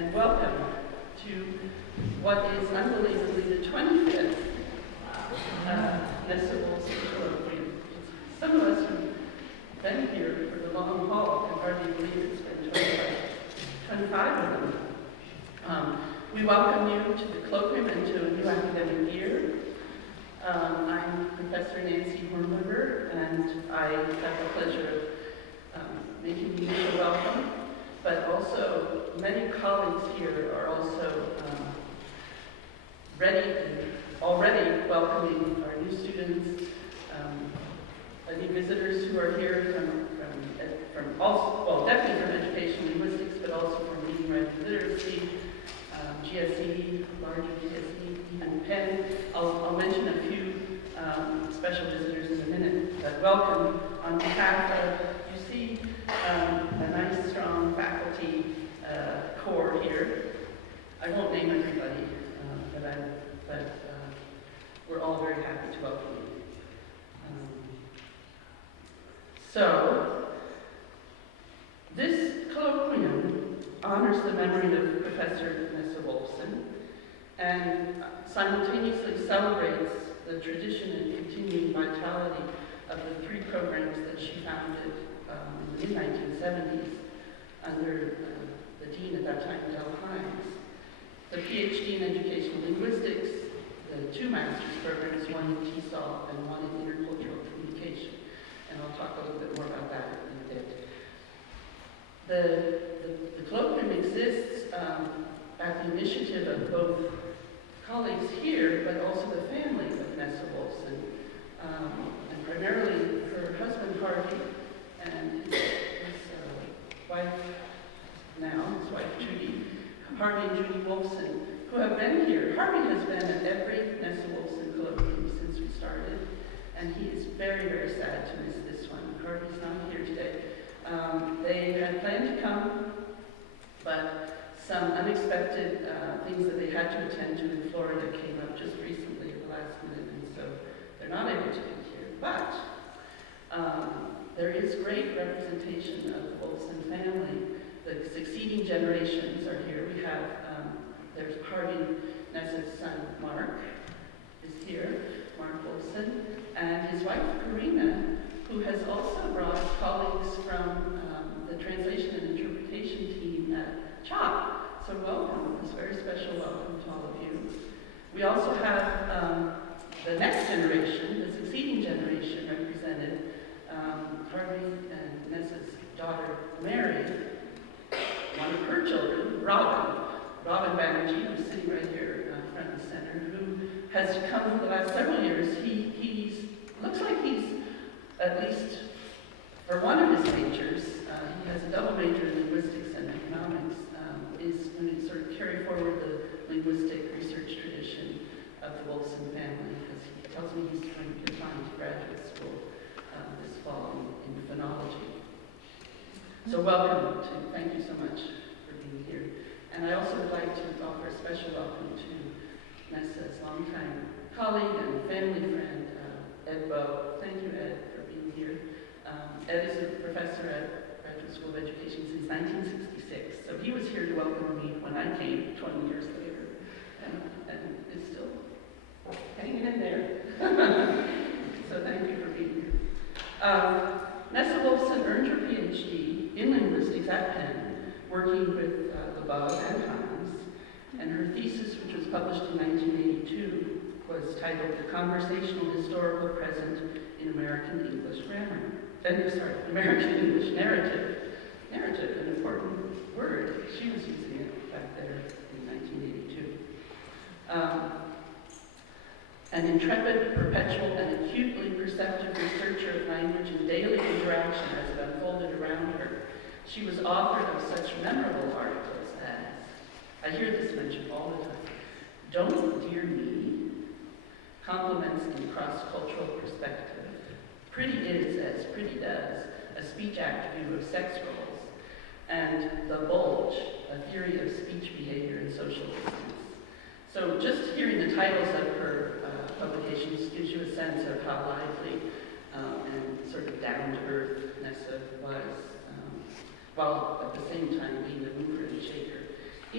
and welcome to what is unbelievably the 25th Nessa Wolfson Colloquium. Some of us who've been here for the long haul can hardly believe it's been 25 of them. We welcome you to the colloquium and to a new academic year. I'm Professor Nancy Hornberger, and I have the pleasure of making the initial welcome, but also many colleagues here are also already welcoming our new students, any visitors who are here from also, well, definitely from educational linguistics, but also from reading, writing, literacy, GSE, larger GSE, even Penn. I'll mention a few special visitors in a minute, but welcome on behalf of, you see, a nice, strong faculty core here. I won't name everybody, but we're all very happy to welcome you. So, this colloquium honors the memory of Professor Nessa Wolfson and simultaneously celebrates the tradition and continuing vitality of the three programs that she founded in the mid-1970s under the dean at that time, Del Hines. The Ph.D. in Educational Linguistics, the two master's programs, one in TESOL and one in Intercultural Communication. And I'll talk a little bit more about that in a bit. The colloquium exists at the initiative of both colleagues here, but also the family of Nessa Wolfson, and primarily her husband Harvey and his wife Judy, Harvey and Judy Wolfson, who have been here. Harvey has been at every Nessa Wolfson colloquium since we started, and he is very, very sad to miss this one. Harvey's not here today. They had planned to come, but some unexpected things that they had to attend to in Florida came up just recently at the last minute, and so they're not able to be here. But there is great representation of the Wolfson family. The succeeding generations are here. We have, there's Harvey Nessa's son, Mark, is here, Mark Wolfson, and his wife, Karina, who has also brought colleagues from the translation and interpretation team at CHOP. So welcome, this very special welcome to all of you. We also have the next generation, the succeeding generation represented. Harvey and Nessa's daughter, Mary, one of her children, Robin Banerjee, who's sitting right here front and center, who has come for the last several years. He's looks like he's, at least for one of his majors, he has a double major in linguistics and economics, is going to sort of carry forward the linguistic research tradition of the Wolfson family, because he tells me he's going to apply to graduate school this fall in phonology. So welcome thank you so much for being here. And I also would like to offer a special welcome to Nessa's longtime colleague and family friend, Ed Bowe. Thank you, Ed, for being here. Ed is a professor at Graduate School of Education since 1966. So he was here to welcome me when I came 20 years later, and is still hanging in there. So thank you for being here. Nessa Wolfson earned her Ph.D. in linguistics at Penn, working with Valdes and Hines, and her thesis, which was published in 1982, was titled "The Conversational Historical Present in American English Grammar." American English Narrative. Narrative, an important word. She was using it back there in 1982. An intrepid, perpetual, and acutely perceptive researcher of language and daily interaction as it unfolded around her, she was author of such memorable articles as, I hear this mentioned all the time, "Don't Dear Me," "Compliments in Cross-Cultural Perspective," "Pretty Is as Pretty Does," a speech act view of sex roles, and "The Bulge," a theory of speech behavior and social distance. So just hearing the titles of her publications gives you a sense of how lively and sort of down-to-earth Nessa was, while at the same time being a mover and shaker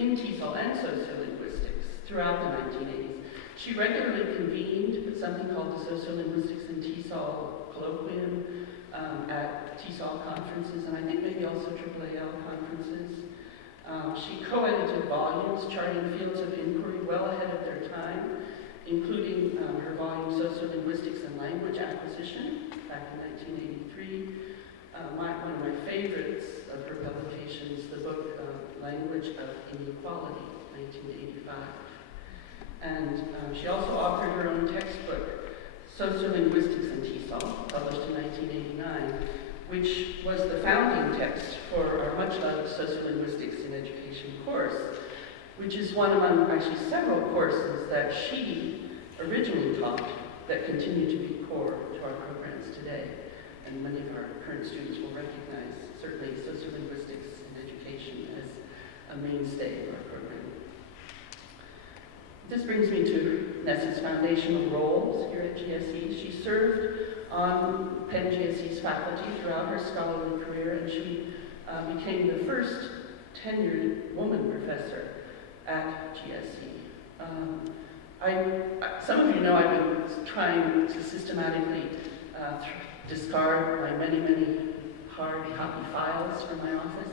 in TESOL and sociolinguistics throughout the 1980s. She regularly convened something called the Sociolinguistics in TESOL Colloquium at TESOL conferences, and I think maybe also AAAL conferences. She co-edited volumes charting fields of inquiry well ahead of their time, including her volume Sociolinguistics and Language Acquisition back in 1983. One of my favorites of her publications, the book Language of Inequality, 1985. And she also authored her own textbook, Sociolinguistics in TESOL, published in 1989, which was the founding text for our much-loved Sociolinguistics in Education course, which is one among actually several courses that she originally taught that continue to be core to our programs today. And many of our current students will recognize, certainly, Sociolinguistics in Education as a mainstay of our program. This brings me to Nessa's foundational roles here at GSE. She served on Penn GSE's faculty throughout her scholarly career, and she became the first tenured woman professor at GSE. Some of you know I've been trying to systematically discard my many hard copy files from my office,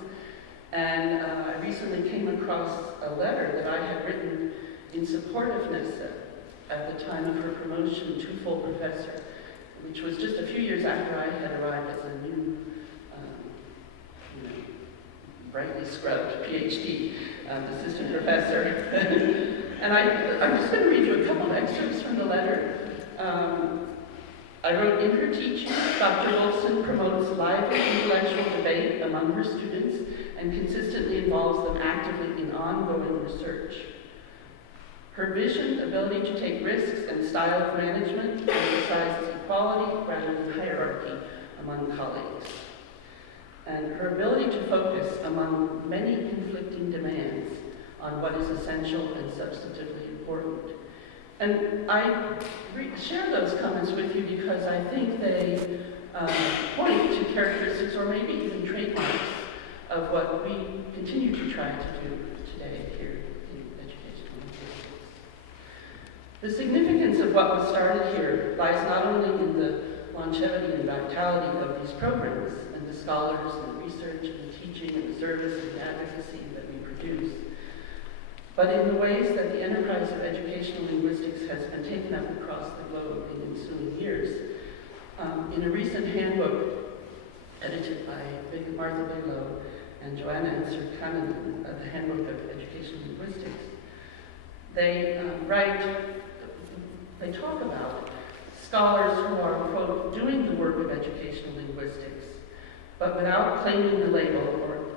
and I recently came across a letter that I had written in support of Nessa at the time of her promotion to full professor, which was just a few years after I had arrived as a new, brightly scrubbed Ph.D. Assistant professor. And I'm just going to read you a couple of excerpts from the letter. I wrote, in her teaching, Dr. Wolfson promotes lively intellectual debate among her students and consistently involves them actively in ongoing research. Her vision, ability to take risks, and style of management emphasizes equality rather than hierarchy among colleagues. And her ability to focus among many conflicting demands on what is essential and substantively important. And I share those comments with you because I think they point to characteristics or maybe even trademarks of what we continue to try to do today here in educational linguistics. The significance of what was started here lies not only in the longevity and vitality of these programs and the scholars and the research and the teaching and the service and the advocacy that we produce, but in the ways that the enterprise of educational linguistics has been taken up across the globe in ensuing years. In a recent handbook edited by Martha Bigelow and Joanna Ensert-Cunningham of the Handbook of Educational Linguistics, they talk about scholars who are, quote, doing the work of educational linguistics, but without claiming the label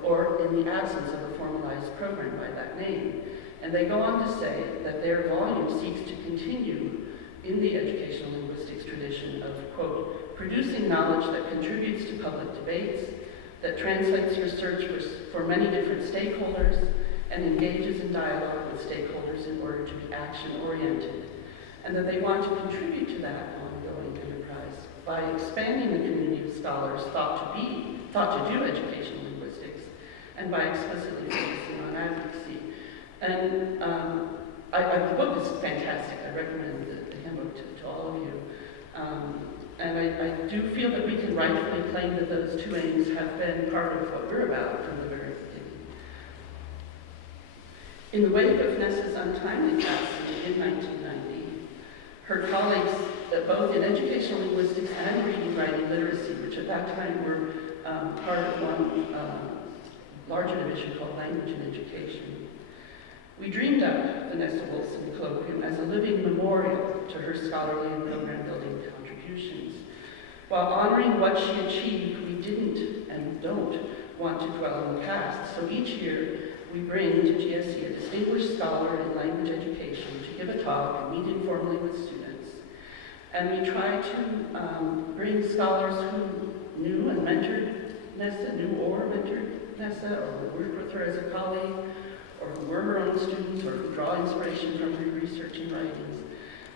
or in the absence of a formalized program by that name. And they go on to say that their volume seeks to continue in the educational linguistics tradition of, quote, producing knowledge that contributes to public debates, that translates research for many different stakeholders, and engages in dialogue with stakeholders in order to be action-oriented, and that they want to contribute to that ongoing enterprise by expanding the community of scholars thought to do educational linguistics, and by explicitly focusing on advocacy. And the book is fantastic. I recommend the handbook to all of you. And I do feel that we can rightfully claim that those two aims have been part of what we're about from the very beginning. In the wake of Nessa's untimely passing in 1990, her colleagues, both in educational linguistics and reading, writing, literacy, which at that time were part of one larger division called Language and Education, we dreamed up the Nessa Wolfson Colloquium as a living memorial to her scholarly and program-building contributions. While honoring what she achieved, we didn't and don't want to dwell on the past. So each year, we bring to GSE a distinguished scholar in language education to give a talk and meet informally with students. And we try to bring scholars who knew and mentored Nessa, knew or mentored Nessa, or who worked with her as a colleague, or who were her own students, or who draw inspiration from her research and writings,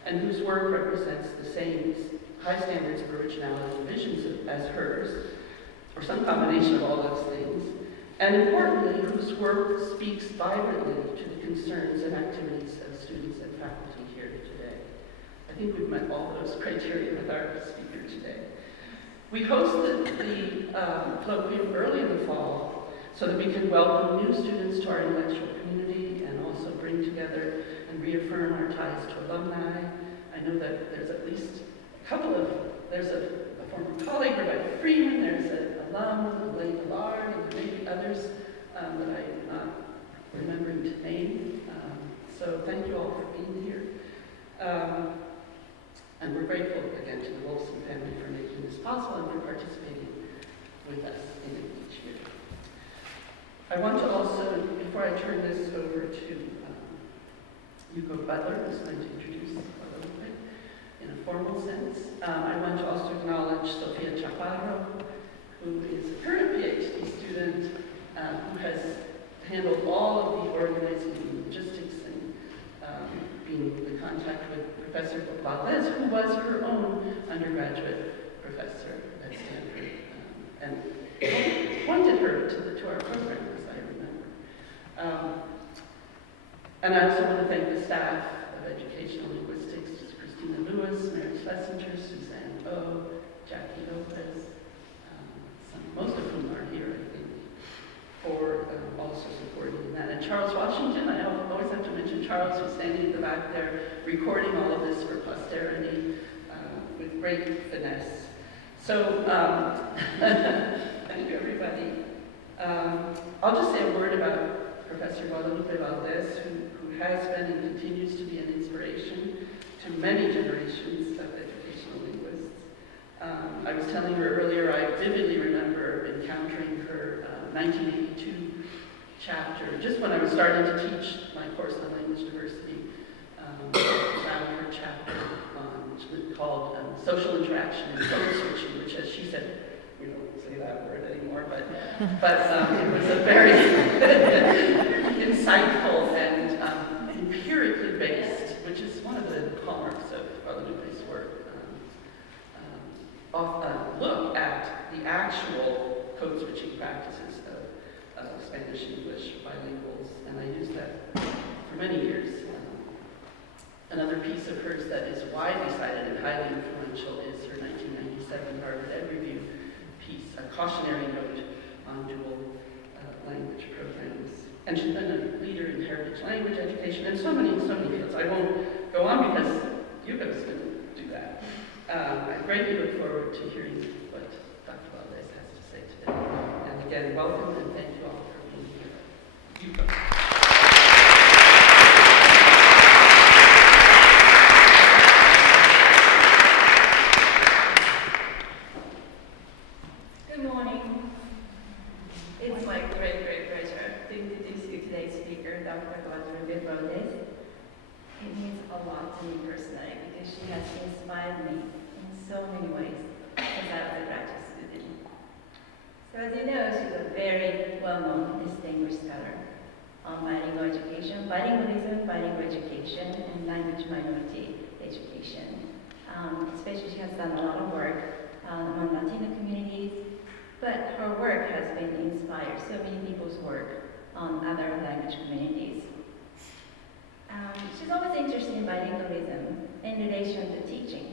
and whose work represents the same high standards of originality and visions as hers, or some combination of all those things, and importantly, whose work speaks vibrantly to the concerns and activities of students and faculty here today. I think we've met all those criteria with our speaker today. We hosted the colloquium early in the fall so that we could welcome new students to our intellectual community and also bring together and reaffirm our ties to alumni. I know that there's at least a couple of, there's a former colleague, Rebecca Freeman, there's an alum, Elaine Millard, and there may be others that I'm not remembering to name. So thank you all for being here. And we're grateful again to the Wolfson family for making this possible and for participating with us in it each year. I want to also, before I turn this over to Hugo Butler, who's going to introduce Guadalupe in a formal sense, I want to also acknowledge Sofia Chaparro, who is a current Ph.D. student who has handled all of the organizing and logistics and being in contact with Professor Valdes, who was her own undergraduate professor at Stanford, and pointed her to our program, as I remember. And I also want to thank the staff of Educational Linguistics, Christina Lewis, Mary Schlesinger, Suzanne O, Jackie Lopez, most of whom are here, I think, for also supporting in that. And Charles Washington, I always have to mention Charles, who's standing in the back there, recording all of this for posterity with great finesse. So, thank you, everybody. I'll just say a word about Professor Guadalupe Valdes, who has been and continues to be an inspiration to many generations of educational linguists. I was telling her earlier, I vividly remember encountering her 1982 chapter, just when I was starting to teach my course on language diversity, found her chapter called Social Interaction and Code Switching, which, as she said, we don't say that word anymore, but it was a very insightful and empirically based, which is one of the hallmarks of Guadalupe's work, look at the actual code switching practices of Spanish-English bilinguals, and I used that for many years. Another piece of hers that is widely cited and highly influential is her 1997 Harvard Ed Review piece, a cautionary note on dual language programs. And she's been a leader in heritage language education and so many fields. I won't go on because Hugo's going to do that. I greatly look forward to hearing what Dr. Valdes has to say today. And again, welcome and thank you all for being here. Hugo. Good morning. It's my great pleasure to introduce you to today's speaker, Dr. Guadalupe Valdes. It means a lot to me personally because she has inspired me in so many ways since I was a graduate student. So as you know, she's a very well-known, distinguished scholar on bilingual education, bilingualism, bilingual education, and language minority education. Especially she has done a lot of work among Latino communities, but her work has been inspired so many people's work on other language communities. She's always interested in bilingualism in relation to teaching.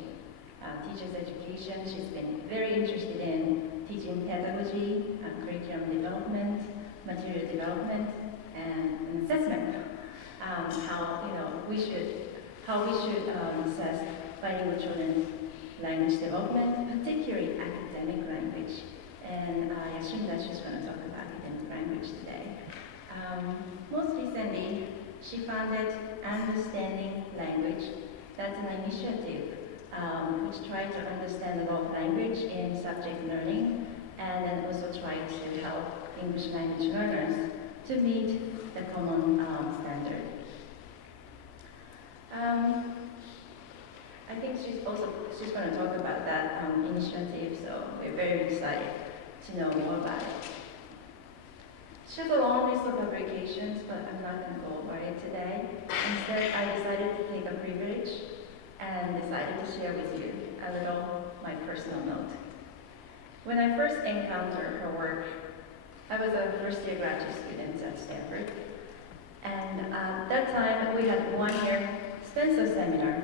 Teachers' education, she's been very interested in teaching pedagogy, curriculum development, material development, and assessment. How we should assess bilingual children's language development, particularly academic language. And I assume that she's going to talk about academic language today. Most recently, she founded Understanding Language. That's an initiative which tried to understand the law of language in subject learning, and then also tried to help English language learners to meet the common standard. I think she's going to talk about that initiative, so we're very excited to know more about it. She has a long list of publications, but I'm not going to go over it today. Instead, I decided to take a privilege and decided to share with you a little my personal note. When I first encountered her work, I was a first-year graduate student at Stanford. And at that time, we had a one-year Spencer seminar.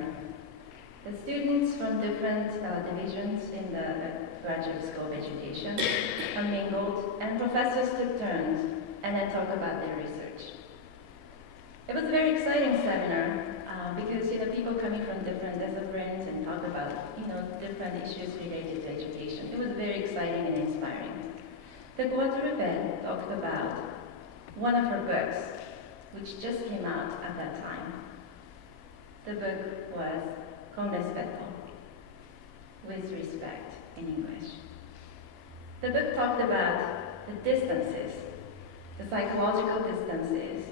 The students from different divisions in the graduate school of education mingled, and professors took turns and then talked about their research. It was a very exciting seminar because people coming from different disciplines and talk about different issues related to education. It was very exciting and inspiring. The Guadalupe talked about one of her books, which just came out at that time. The book was Con respeto, with respect in English. The book talked about the distances, the psychological distances,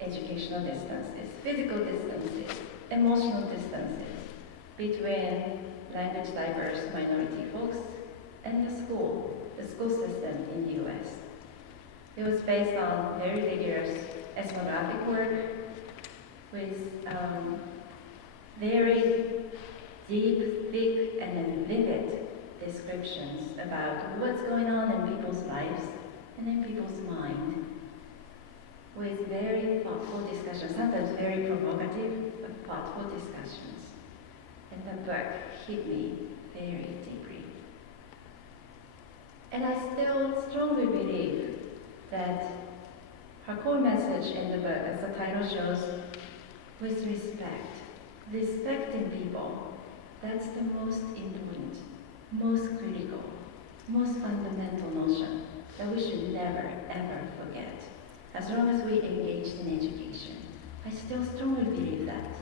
educational distances, physical distances, emotional distances between language diverse minority folks and the school system in the US. It was based on very rigorous ethnographic work with very deep, thick, and then vivid descriptions about what's going on in people's lives and in people's mind, with very thoughtful discussions, sometimes very provocative, but thoughtful discussions. And the book hit me very deeply. And I still strongly believe that her core message in the book, as the title shows, with respect, respecting people, that's the most important, most critical, most fundamental notion that we should never, ever forget, as long as we engage in education. I still strongly believe that.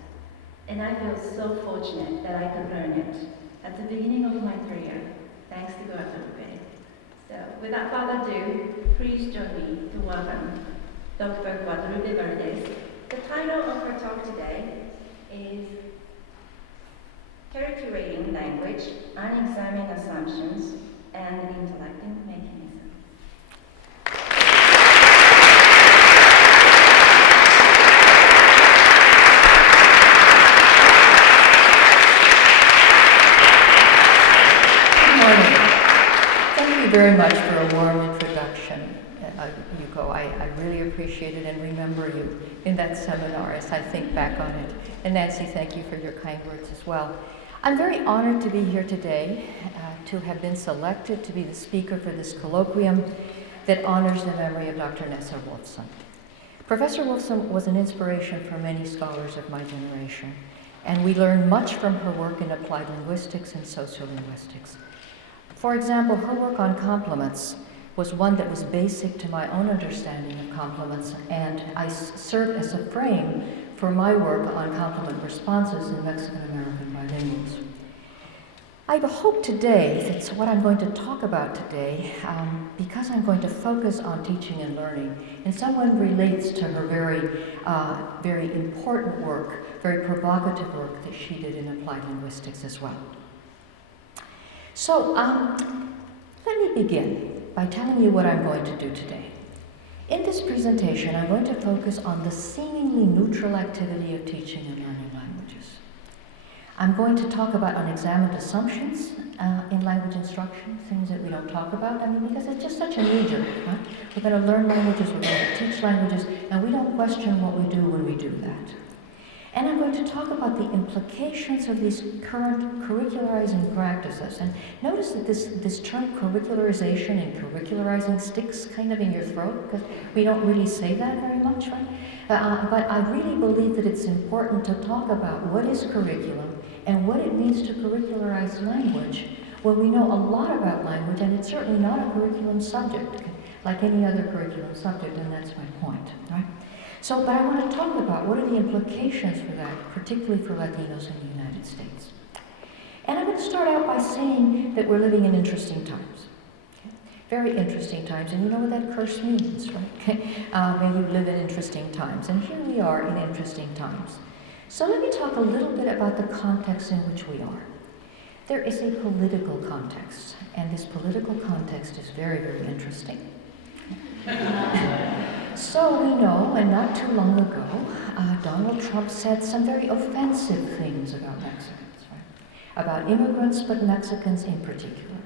And I feel so fortunate that I could learn it at the beginning of my career, thanks to Guadalupe. So without further ado, please join me to welcome Dr. Guadalupe Valdes. The title of her talk today is Curricularization of Language, Unexamined Assumptions, and an Intellectual Mechanism. Good morning. Thank you very much for a warm introduction, Yuko. I really appreciate it and remember you in that seminar as I think back on it. And Nancy, thank you for your kind words as well. I'm very honored to be here today, to have been selected to be the speaker for this colloquium that honors the memory of Dr. Nessa Wolfson. Professor Wolfson was an inspiration for many scholars of my generation, and we learned much from her work in applied linguistics and sociolinguistics. For example, her work on complements was one that was basic to my own understanding of complements, and I served as a frame for my work on complement responses in Mexican-American bilinguals. I hope today, that's what I'm going to talk about today, because I'm going to focus on teaching and learning, and someone relates to her very important work, very provocative work that she did in applied linguistics as well. So let me begin by telling you what I'm going to do today. In this presentation, I'm going to focus on the seemingly neutral activity of teaching and learning languages. I'm going to talk about unexamined assumptions in language instruction, things that we don't talk about, because it's just such a knee-jerk, right? We're going to learn languages, we're going to teach languages, and we don't question what we do when we do that. And I'm going to talk about the implications of these current curricularizing practices. And notice that this term curricularization and curricularizing sticks kind of in your throat, because we don't really say that very much, right? But I really believe that it's important to talk about what is curriculum and what it means to curricularize language when we know a lot about language, and it's certainly not a curriculum subject, like any other curriculum subject, and that's my point, right? But I want to talk about what are the implications for that, particularly for Latinos in the United States. And I'm going to start out by saying that we're living in interesting times. Okay? Very interesting times, and you know what that curse means, right? May you live in interesting times, and here we are in interesting times. So let me talk a little bit about the context in which we are. There is a political context, and this political context is very, very interesting. So we know, and not too long ago, Donald Trump said some very offensive things about Mexicans, right? About immigrants, but Mexicans in particular.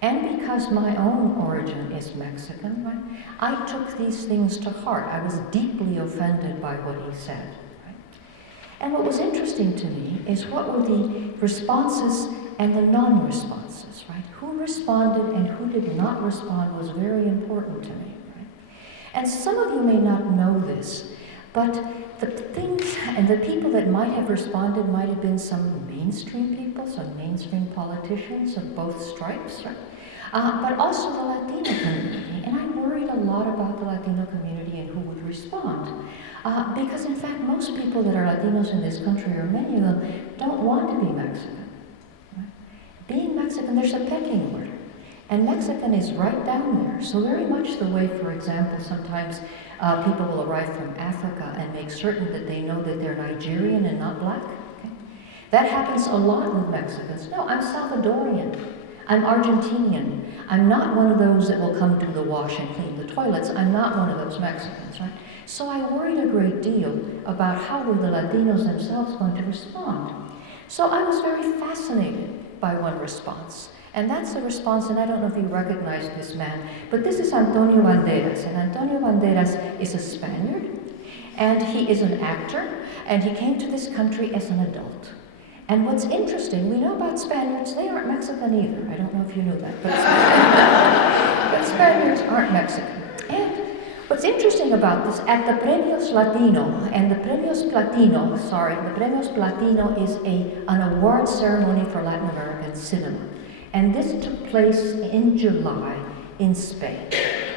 And because my own origin is Mexican, right, I took these things to heart. I was deeply offended by what he said. Right? And what was interesting to me is what were the responses and the non-responses, right? Who responded and who did not respond was very important to me. Right? And some of you may not know this, but the things and the people that might have responded might have been some mainstream people, some mainstream politicians of both stripes, right? But also the Latino community. And I worried a lot about the Latino community and who would respond. Because in fact, most people that are Latinos in this country, or many of them, don't want to be Mexican. Right? Being Mexican, there's a pecking order. And Mexican is right down there. So very much the way, for example, sometimes people will arrive from Africa and make certain that they know that they're Nigerian and not black. Okay? That happens a lot with Mexicans. No, I'm Salvadorian. I'm Argentinian. I'm not one of those that will come to the wash and clean the toilets. I'm not one of those Mexicans, right? So I worried a great deal about how were the Latinos themselves going to respond. So I was very fascinated by one response. And that's the response, and I don't know if you recognize this man, but this is Antonio Banderas. And Antonio Banderas is a Spaniard, and he is an actor, and he came to this country as an adult. And what's interesting, we know about Spaniards, they aren't Mexican either. I don't know if you knew that, but Spaniards aren't Mexican. And what's interesting about this, at the Premios Latino, and the Premios Platino is an award ceremony for Latin American cinema. And this took place in July in Spain.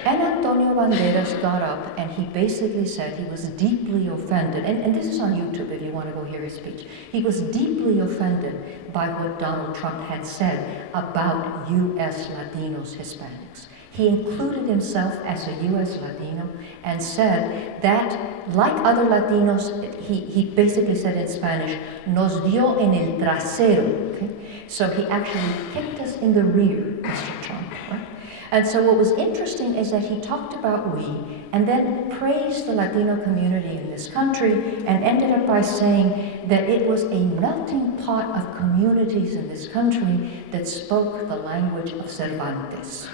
And Antonio Banderas got up and he basically said he was deeply offended, and this is on YouTube if you want to go hear his speech. He was deeply offended by what Donald Trump had said about U.S. Latinos, Hispanics. He included himself as a U.S. Latino and said that, like other Latinos, he basically said in Spanish, nos dio en el trasero. Okay? So he actually kicked us in the rear, Mr. Trump. Right? And so what was interesting is that he talked about we, and then praised the Latino community in this country, and ended up by saying that it was a melting pot of communities in this country that spoke the language of Cervantes.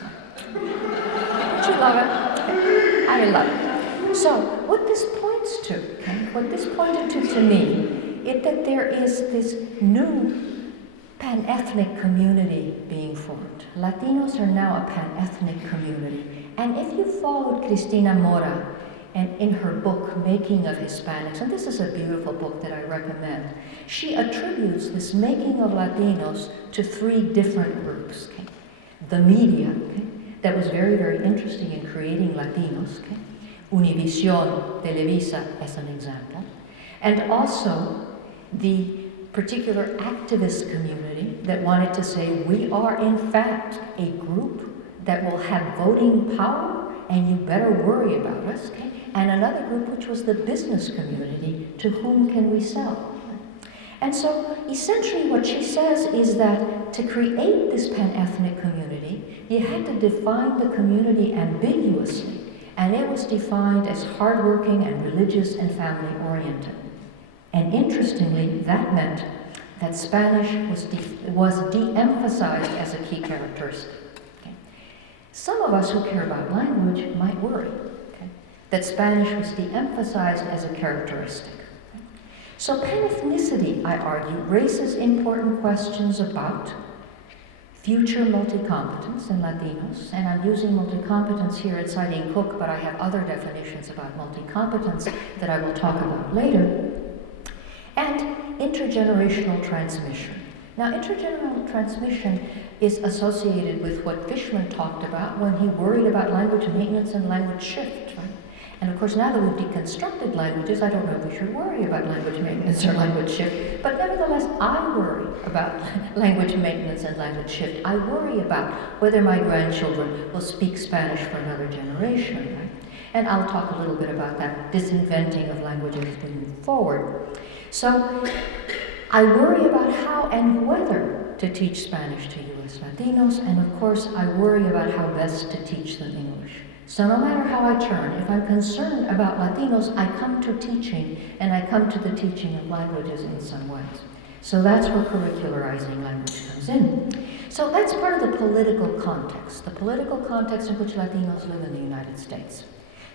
Don't you love it? I love it. So, what this points to, what this pointed to me, is that there is this new pan-ethnic community being formed. Latinos are now a pan-ethnic community. And if you followed Cristina Mora, and in her book, Making of Hispanics, and this is a beautiful book that I recommend, she attributes this making of Latinos to three different groups. Okay? The media, okay? That was very, very interesting in creating Latinos. Okay? Univision, Televisa as an example. And also the particular activist community that wanted to say we are in fact a group that will have voting power and you better worry about us. Okay? And another group which was the business community, to whom can we sell? And so essentially what she says is that to create this pan-ethnic community, you had to define the community ambiguously, and it was defined as hardworking and religious and family-oriented. And interestingly, that meant that Spanish was de-emphasized as a key characteristic. Okay? Some of us who care about language might worry that Spanish was de-emphasized as a characteristic. So pan-ethnicity, I argue, raises important questions about future multi-competence in Latinos, and I'm using multi-competence here and citing Cook, but I have other definitions about multi-competence that I will talk about later, and intergenerational transmission. Now, intergenerational transmission is associated with what Fishman talked about when he worried about language maintenance and language shift, right? And of course, now that we've deconstructed languages, I don't know if we should worry about language maintenance or language shift, but nevertheless, I worry about language maintenance and language shift. I worry about whether my grandchildren will speak Spanish for another generation, right? And I'll talk a little bit about that disinventing of languages as we move forward. So, I worry about how and whether to teach Spanish to U.S. Latinos, and of course, I worry about how best to teach them English. So no matter how I turn, if I'm concerned about Latinos, I come to teaching, and I come to the teaching of languages in some ways. So that's where curricularizing language comes in. So that's part of the political context in which Latinos live in the United States.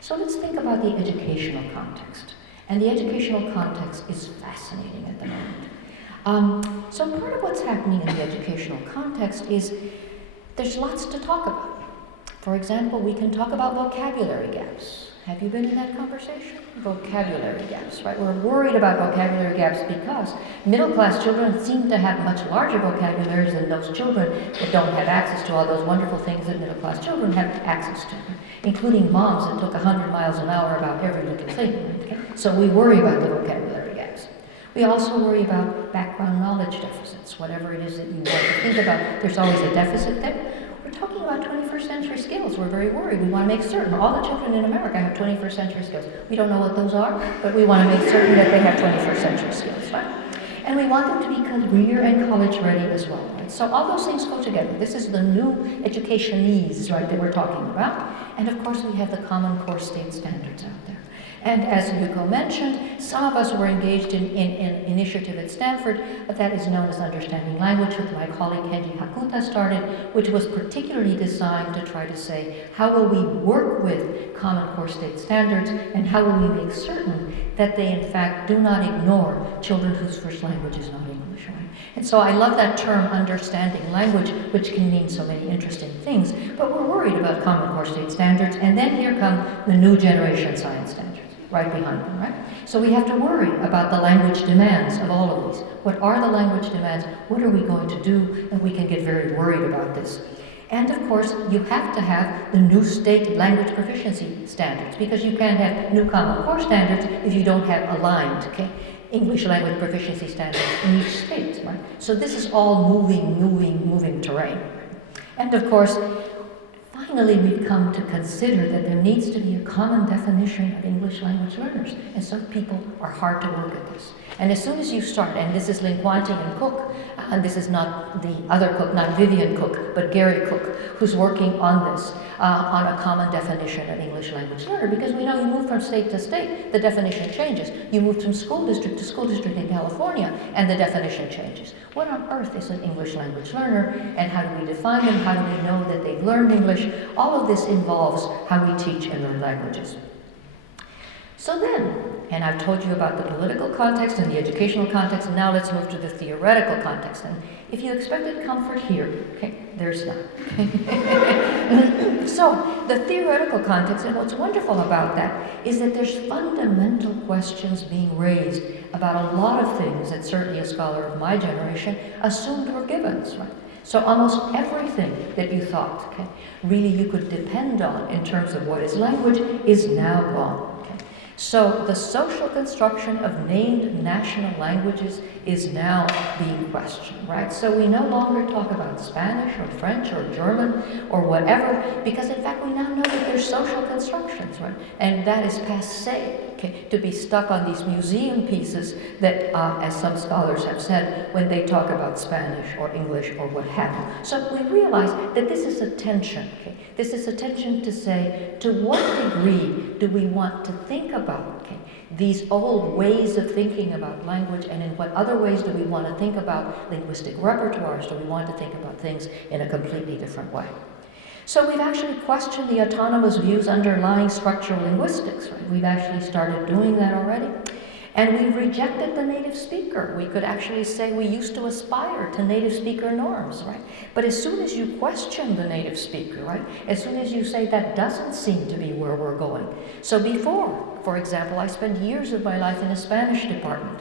So let's think about the educational context. And the educational context is fascinating at the moment. So part of what's happening in the educational context is there's lots to talk about. For example, we can talk about vocabulary gaps. Have you been in that conversation? Vocabulary gaps, right? We're worried about vocabulary gaps because middle-class children seem to have much larger vocabularies than those children that don't have access to all those wonderful things that middle-class children have access to, including moms that took 100 miles an hour about every little thing. Okay? So we worry about the vocabulary gaps. We also worry about background knowledge deficits, whatever it is that you want to think about. There's always a deficit there. We're talking about 21st century skills. We're very worried. We want to make certain all the children in America have 21st century skills. We don't know what those are, but we want to make certain that they have 21st century skills, right? And we want them to be career and college ready as well, right? So all those things go together. This is the new educationese, right, that we're talking about. And of course, we have the Common Core state standards out there. And as Yuko mentioned, some of us were engaged in an initiative at Stanford that is known as Understanding Language, which my colleague Kenji Hakuta started, which was particularly designed to try to say, how will we work with Common Core state standards, and how will we make certain that they in fact do not ignore children whose first language is not English, right? And so I love that term, understanding language, which can mean so many interesting things, but we're worried about Common Core state standards, and then here come the new generation science standards right behind them, right? So we have to worry about the language demands of all of these. What are the language demands? What are we going to do? And we can get very worried about this. And of course, you have to have the new state language proficiency standards, because you can't have new Common Core standards if you don't have aligned, okay, English language proficiency standards in each state, right? So this is all moving terrain. And of course, finally, we've come to consider that there needs to be a common definition of English language learners, and some people are hard to work at this. And as soon as you start, and this is Linquanti and Cook, and this is not the other Cook, not Vivian Cook, but Gary Cook, who's working on this, on a common definition of English language learner, because we know you move from state to state, the definition changes. You move from school district to school district in California, and the definition changes. What on earth is an English language learner, and how do we define them? How do we know that they've learned English? All of this involves how we teach and learn languages. So then, and I've told you about the political context and the educational context, and now let's move to the theoretical context. And if you expected comfort here, okay, there's none. So, the theoretical context, and what's wonderful about that is that there's fundamental questions being raised about a lot of things that certainly a scholar of my generation assumed were givens, right? So almost everything that you thought, okay, really you could depend on in terms of what is language is now gone. So the social construction of named national languages is now being questioned, right? So we no longer talk about Spanish or French or German or whatever, because in fact we now know that there's social constructions, right? And that is passé, okay, to be stuck on these museum pieces that, as some scholars have said, when they talk about Spanish or English or what have you. So we realize that this is a tension, okay? This is a tension to say, to what degree do we want to think about, okay, these old ways of thinking about language, and in what other ways do we want to think about linguistic repertoires? Do we want to think about things in a completely different way? So we've actually questioned the autonomous views underlying structural linguistics, right? We've actually started doing that already. And we've rejected the native speaker. We could actually say we used to aspire to native speaker norms, right? But as soon as you question the native speaker, right? As soon as you say that doesn't seem to be where we're going. So before, for example, I spent years of my life in a Spanish department.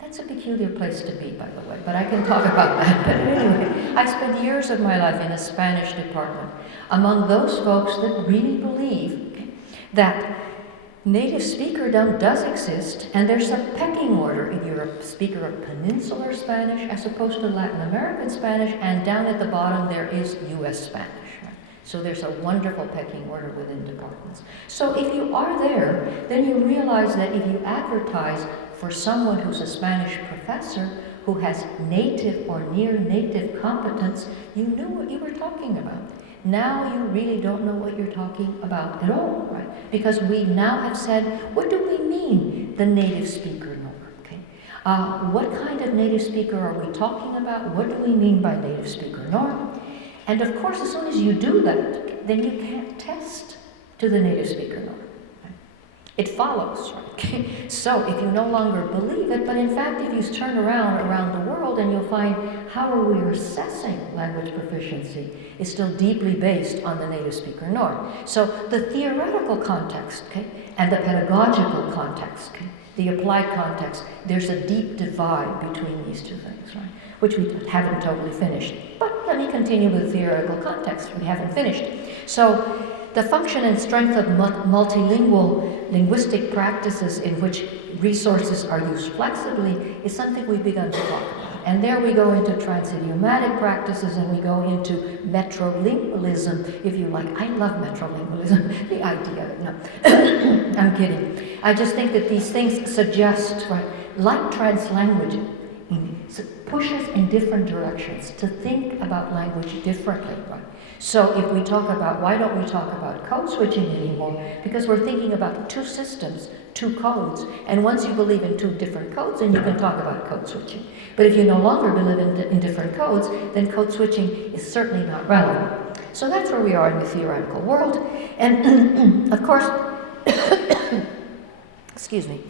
That's a peculiar place to be, by the way, but I can talk about that. But anyway, I spent years of my life in a Spanish department among those folks that really believe that native speakerdom does exist, and there's a pecking order if you're a speaker of peninsular Spanish as opposed to Latin American Spanish, and down at the bottom there is US Spanish. Right? So there's a wonderful pecking order within departments. So if you are there, then you realize that if you advertise for someone who's a Spanish professor who has native or near native competence, you knew what you were talking about. Now you really don't know what you're talking about at all, right? Because we now have said, what do we mean, the native speaker norm? Okay? What kind of native speaker are we talking about what do we mean by native speaker norm. And of course, as soon as you do that, then you can't test to the native speaker norm. It follows, right? So if you no longer believe it, but in fact, if you turn around the world, and you'll find how are we assessing language proficiency is still deeply based on the native speaker norm. So the theoretical context, okay, and the pedagogical context, okay, the applied context, there's a deep divide between these two things, right? Which we haven't totally finished. But let me continue with the theoretical context. We haven't finished. So the function and strength of multilingual linguistic practices in which resources are used flexibly is something we've begun to talk about. And there we go into transidiomatic practices, and we go into metrolingualism, if you like. I love metrolingualism, the idea, no, I'm kidding. I just think that these things suggest, right, like translanguaging, pushes in different directions to think about language differently, right? So if we talk about, why don't we talk about code switching anymore? Because we're thinking about two systems, two codes, and once you believe in two different codes, then you can talk about code switching. But if you no longer believe in different codes, then code switching is certainly not relevant. So that's where we are in the theoretical world. And of course, excuse me,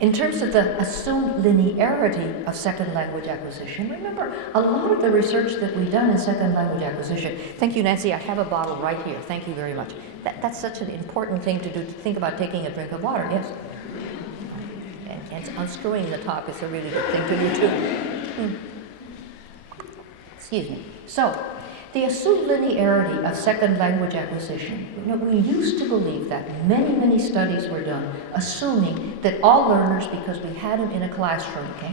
in terms of the assumed linearity of second language acquisition, remember, a lot of the research that we've done in second language acquisition, thank you, Nancy, I have a bottle right here, thank you very much. That's such an important thing to do, to think about taking a drink of water, yes? And unscrewing the top is a really good thing to do too. Excuse me. So, the assumed linearity of second language acquisition. We used to believe that many studies were done assuming that all learners, because we had them in a classroom, okay,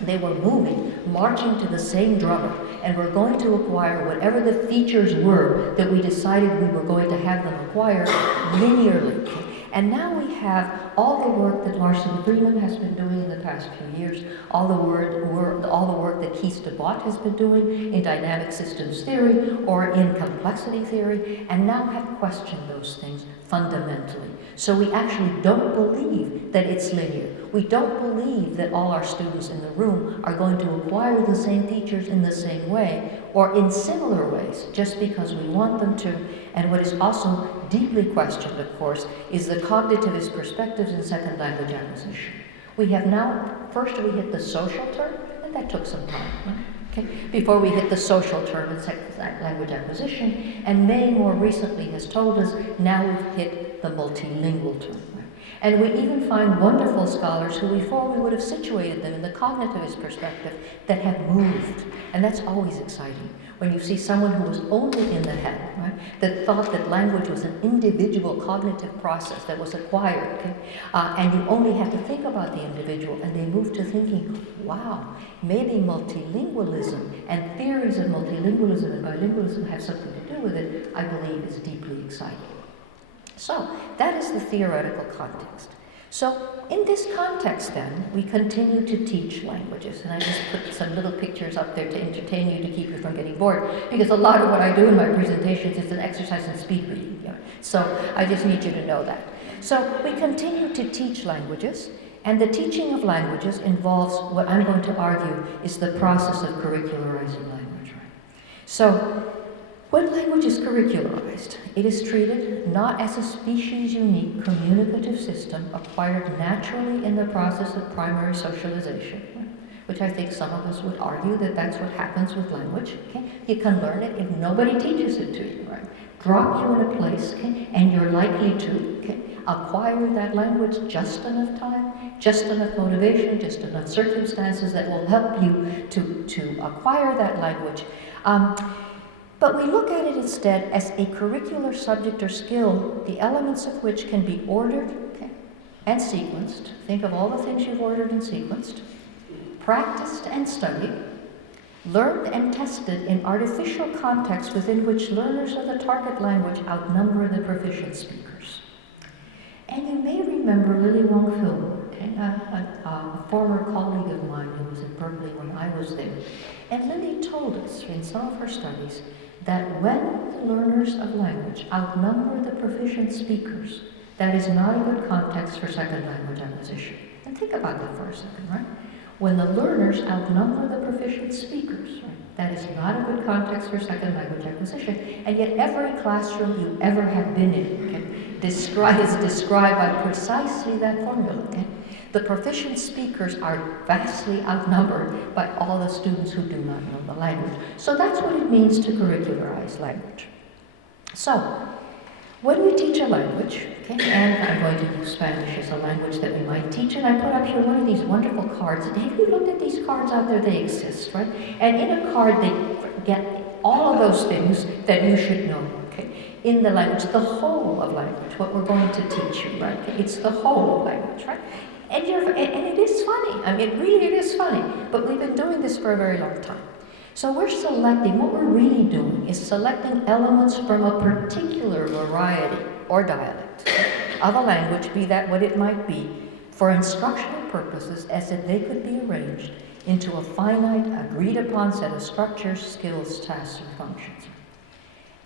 they were moving, marching to the same drummer, and were going to acquire whatever the features were that we decided we were going to have them acquire linearly. Okay? And now we have all the work that Larson Freeman has been doing in the past few years, all the work that Keith DeBott has been doing in dynamic systems theory or in complexity theory, and now have questioned those things fundamentally. So we actually don't believe that it's linear. We don't believe that all our students in the room are going to acquire the same features in the same way or in similar ways just because we want them to. And what is also deeply questioned, of course, is the cognitivist perspectives in second language acquisition. We have now, first we hit the social term, and that took some time, right? Okay, before we hit the social term in second language acquisition, and May more recently has told us now we've hit the multilingual term. Right? And we even find wonderful scholars who before we would have situated them in the cognitivist perspective that have moved, and that's always exciting. When you see someone who was only in the head, right, that thought that language was an individual cognitive process that was acquired, okay? And you only have to think about the individual, and they move to thinking, wow, maybe multilingualism and theories of multilingualism and bilingualism have something to do with it, I believe is deeply exciting. So that is the theoretical context. So in this context then, we continue to teach languages, and I just put some little pictures up there to entertain you, to keep you from getting bored, because a lot of what I do in my presentations is an exercise in speed reading. You know? So I just need you to know that. So we continue to teach languages, and the teaching of languages involves what I'm going to argue is the process of curricularizing language. Right? So when language is curricularized, it is treated not as a species-unique communicative system acquired naturally in the process of primary socialization, right? Which I think some of us would argue that that's what happens with language. Okay? You can learn it if nobody teaches it to you, right? Drop you in a place, okay, and you're likely to acquire that language just enough time, just enough motivation, just enough circumstances that will help you to acquire that language. But we look at it instead as a curricular subject or skill, the elements of which can be ordered, okay, and sequenced. Think of all the things you've ordered and sequenced, practiced and studied, learned and tested in artificial contexts within which learners of the target language outnumber the proficient speakers. And you may remember Lily Wong-Phil, okay, a former colleague of mine who was at Berkeley when I was there. And Lily told us in some of her studies that when the learners of language outnumber the proficient speakers, that is not a good context for second language acquisition. And think about that for a second, right? when the learners outnumber the proficient speakers. Right? That is not a good context for second language acquisition, and yet every classroom you ever have been in is described by precisely that formula. Okay? The proficient speakers are vastly outnumbered by all the students who do not know the language. So that's what it means to curricularize language. So, when we teach a language, okay, and I'm going to use Spanish as a language that we might teach, and I put up here one of these wonderful cards. Have you looked at these cards out there? They exist, right? And in a card, they get all of those things that you should know, okay, in the language, the whole of language, what we're going to teach you, right? It's the whole of language, right? And it is funny. I mean, really, it is funny. But we've been doing this for a very long time. So we're selecting, what we're really doing is selecting elements from a particular variety or dialect of a language, be that what it might be, for instructional purposes as if they could be arranged into a finite, agreed-upon set of structures, skills, tasks, and functions.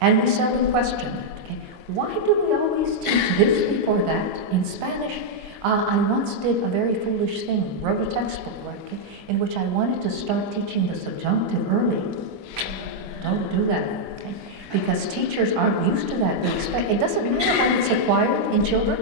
And we seldom question that. Okay? Why do we always teach this before that? In Spanish, I once did a very foolish thing, wrote a textbook, right, okay, in which I wanted to start teaching the subjunctive early. Don't do that, okay? Because teachers aren't used to that. It doesn't matter how it's acquired in children.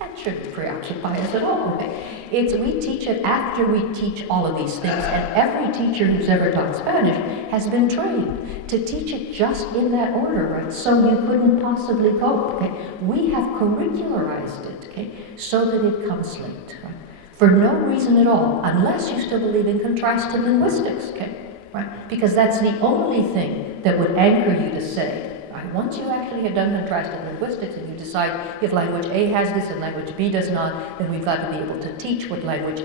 That shouldn't preoccupy us at all, okay? We teach it after we teach all of these things, and every teacher who's ever taught Spanish has been trained to teach it just in that order, right? So you couldn't possibly cope, okay? We have curricularized it, okay, so that it comes late, right? For no reason at all, unless you still believe in contrastive linguistics, okay? Right? Because that's the only thing that would anchor you to say, right? Once you actually have done contrastive linguistics and you decide if language A has this and language B does not, then we've got to be able to teach what language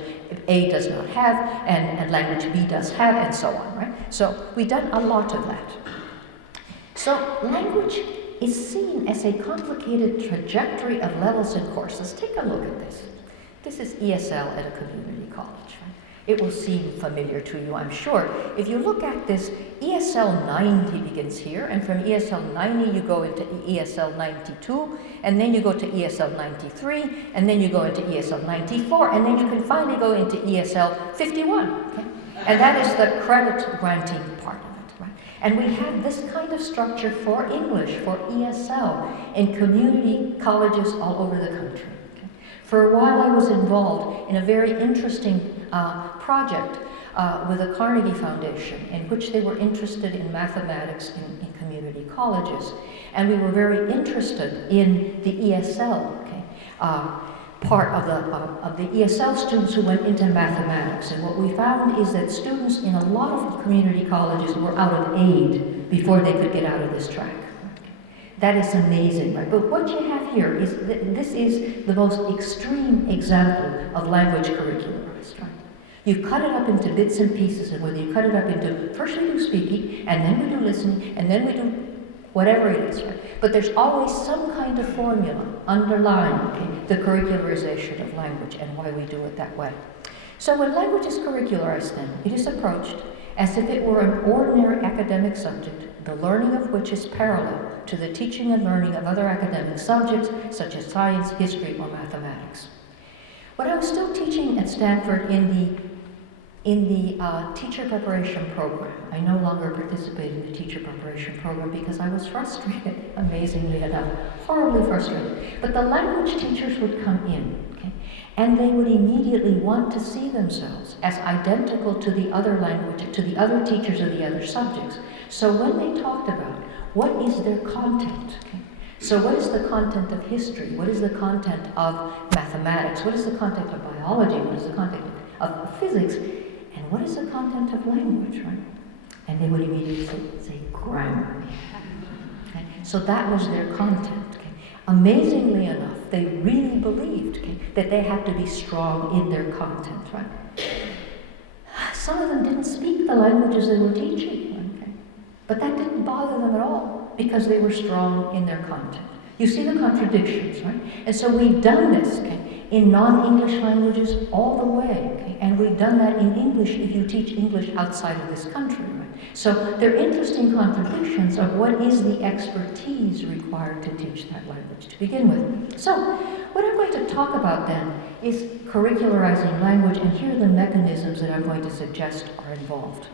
A does not have and language B does have, and so on, right? So we've done a lot of that. So language is seen as a complicated trajectory of levels and courses. Take a look at this. This is ESL at a community college, right? It will seem familiar to you, I'm sure. If you look at this, ESL 90 begins here, and from ESL 90 you go into ESL 92, and then you go to ESL 93, and then you go into ESL 94, and then you can finally go into ESL 51, okay? And that is the credit granting part of it, right? And we have this kind of structure for English, for ESL, in community colleges all over the country. Okay? For a while I was involved in a very interesting project with the Carnegie Foundation, in which they were interested in mathematics in community colleges. And we were very interested in the ESL, okay, part of the ESL students who went into mathematics. And what we found is that students in a lot of community colleges were out of aid before they could get out of this track. That is amazing, right? But what you have here is, this is the most extreme example of language curricularized, right? You cut it up into bits and pieces, and whether you cut it up into, first we do speaking, and then we do listening, and then we do whatever it is, right? But there's always some kind of formula underlying, okay, the curricularization of language and why we do it that way. So when language is curricularized, then, it is approached as if it were an ordinary academic subject, the learning of which is parallel to the teaching and learning of other academic subjects, such as science, history, or mathematics. When I was still teaching at Stanford in the teacher preparation program, I no longer participate in the teacher preparation program because I was frustrated, amazingly enough, horribly frustrated. But the language teachers would come in, okay, and they would immediately want to see themselves as identical to the other language, to the other teachers of the other subjects. So when they talked about what is their content, okay, so what is the content of history? What is the content of mathematics? What is the content of biology? What is the content of physics? And what is the content of language, right? And they would immediately say grammar. Okay? So that was their content. Okay? Amazingly enough, they really believed, okay, that they had to be strong in their content, right? Some of them didn't speak the languages they were teaching, okay? But that didn't bother them at all because they were strong in their content. You see the contradictions, right? And so we've done this, okay, in non-English languages all the way, okay? And we have done that in English if you teach English outside of this country, right? So they're interesting contradictions of what is the expertise required to teach that language to begin with. So what I'm going to talk about then is curricularizing language, and here are the mechanisms that I'm going to suggest are involved.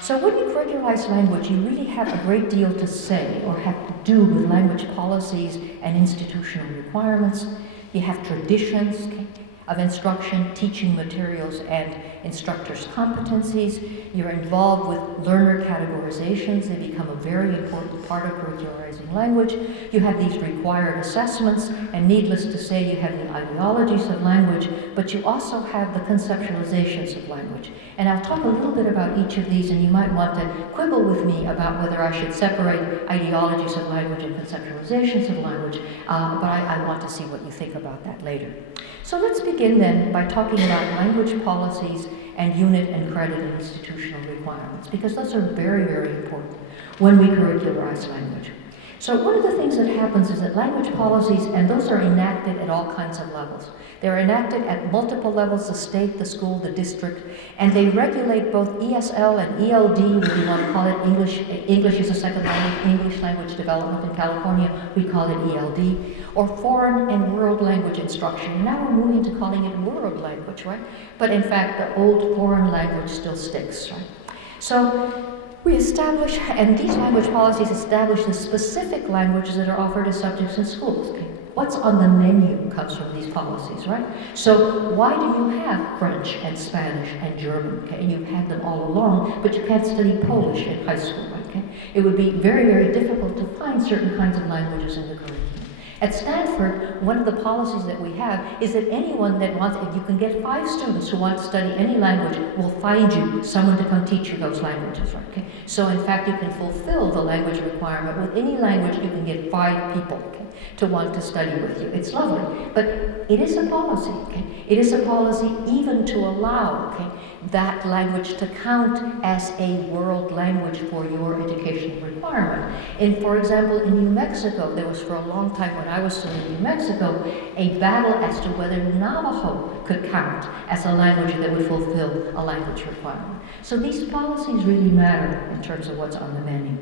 So when you curricularize language, you really have a great deal to say or have to do with language policies and institutional requirements. You have traditions of instruction, teaching materials, and instructors' competencies. You're involved with learner categorizations. They become a very important part of curricularizing language. You have these required assessments, and needless to say, you have the ideologies of language, but you also have the conceptualizations of language. And I'll talk a little bit about each of these, and you might want to quibble with me about whether I should separate ideologies of language and conceptualizations of language, but I want to see what you think about that later. So let's begin then by talking about language policies and unit and credit and institutional requirements, because those are very, very important when we curricularize language. So one of the things that happens is that language policies, and those are enacted at all kinds of levels. They're enacted at multiple levels, the state, the school, the district, and they regulate both ESL and ELD, if you want to call it English as a second language, English language development in California, we call it ELD, or foreign and world language instruction. And now we're moving to calling it world language, right? But in fact, the old foreign language still sticks, right? So we establish, and these language policies establish the specific languages that are offered as subjects in schools. Okay? What's on the menu comes from these policies, right? So why do you have French and Spanish and German? Okay? And you've had them all along, but you can't study Polish in high school, right? Okay? It would be very, very difficult to find certain kinds of languages in the curriculum. At Stanford, one of the policies that we have is that anyone that wants, if you can get 5 students who want to study any language, will find you someone to come teach you those languages, right? Okay? So in fact, you can fulfill the language requirement. With any language, you can get 5 people, okay, to want to study with you. It's lovely, but it is a policy, okay? It is a policy even to allow, okay, that language to count as a world language for your educational requirement. And for example, in New Mexico, there was for a long time when I was still in New Mexico, a battle as to whether Navajo could count as a language that would fulfill a language requirement. So these policies really matter in terms of what's on the menu.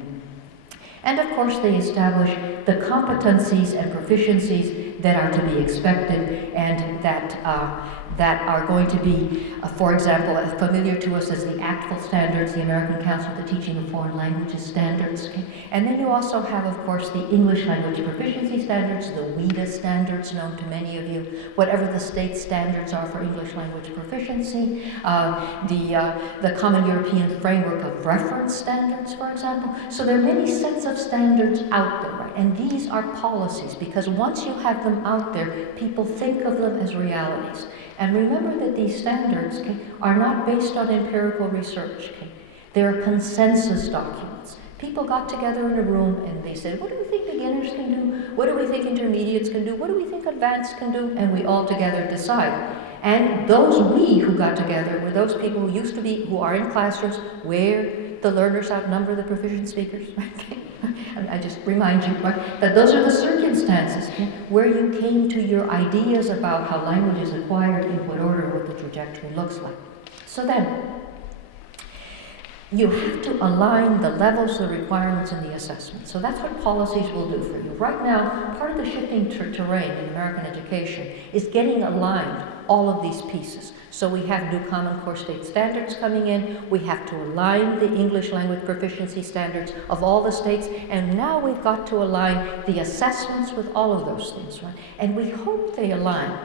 And of course, they establish the competencies and proficiencies that are to be expected and that are going to be, for example, familiar to us as the ACTFL standards, the American Council for the Teaching of Foreign Languages standards. Okay? And then you also have, of course, the English language proficiency standards, the WIDA standards, known to many of you, whatever the state standards are for English language proficiency, the Common European Framework of Reference standards, for example. So there are many sets of standards out there, right? And these are policies, because once you have them out there, people think of them as realities. And remember that these standards, okay, are not based on empirical research. Okay? They're consensus documents. People got together in a room and they said, what do we think beginners can do? What do we think intermediates can do? What do we think advanced can do? And we all together decide. And those we who got together were those people who used to be, who are in classrooms where the learners outnumber the proficient speakers. Okay? I just remind you, right, that those are the circumstances, okay, where you came to your ideas about how language is acquired, in what order, what the trajectory looks like. So then, you have to align the levels, the requirements, and the assessment. So that's what policies will do for you. Right now, part of the shifting terrain in American education is getting aligned all of these pieces. So we have new Common Core State standards coming in. We have to align the English language proficiency standards of all the states. And now we've got to align the assessments with all of those things, right? And we hope they align.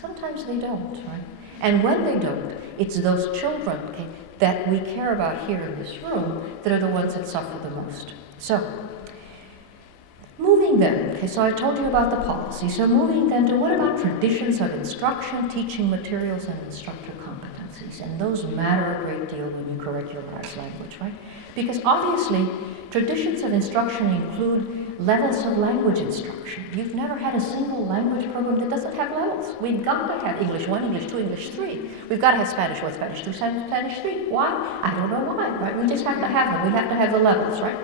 Sometimes they don't, right? And when they don't, it's those children, okay, that we care about here in this room that are the ones that suffer the most. So, moving then, okay, so I told you about the policy. So moving then to what about traditions of instruction, teaching materials, and instructor competencies? And those matter a great deal when you curricularize language, right? Because obviously, traditions of instruction include levels of language instruction. You've never had a single language program that doesn't have levels. We've got to have English 1, English 2, English 3. We've got to have Spanish 1, Spanish 2, Spanish 3. Why? I don't know why, right? We just have to have them. We have to have the levels, right?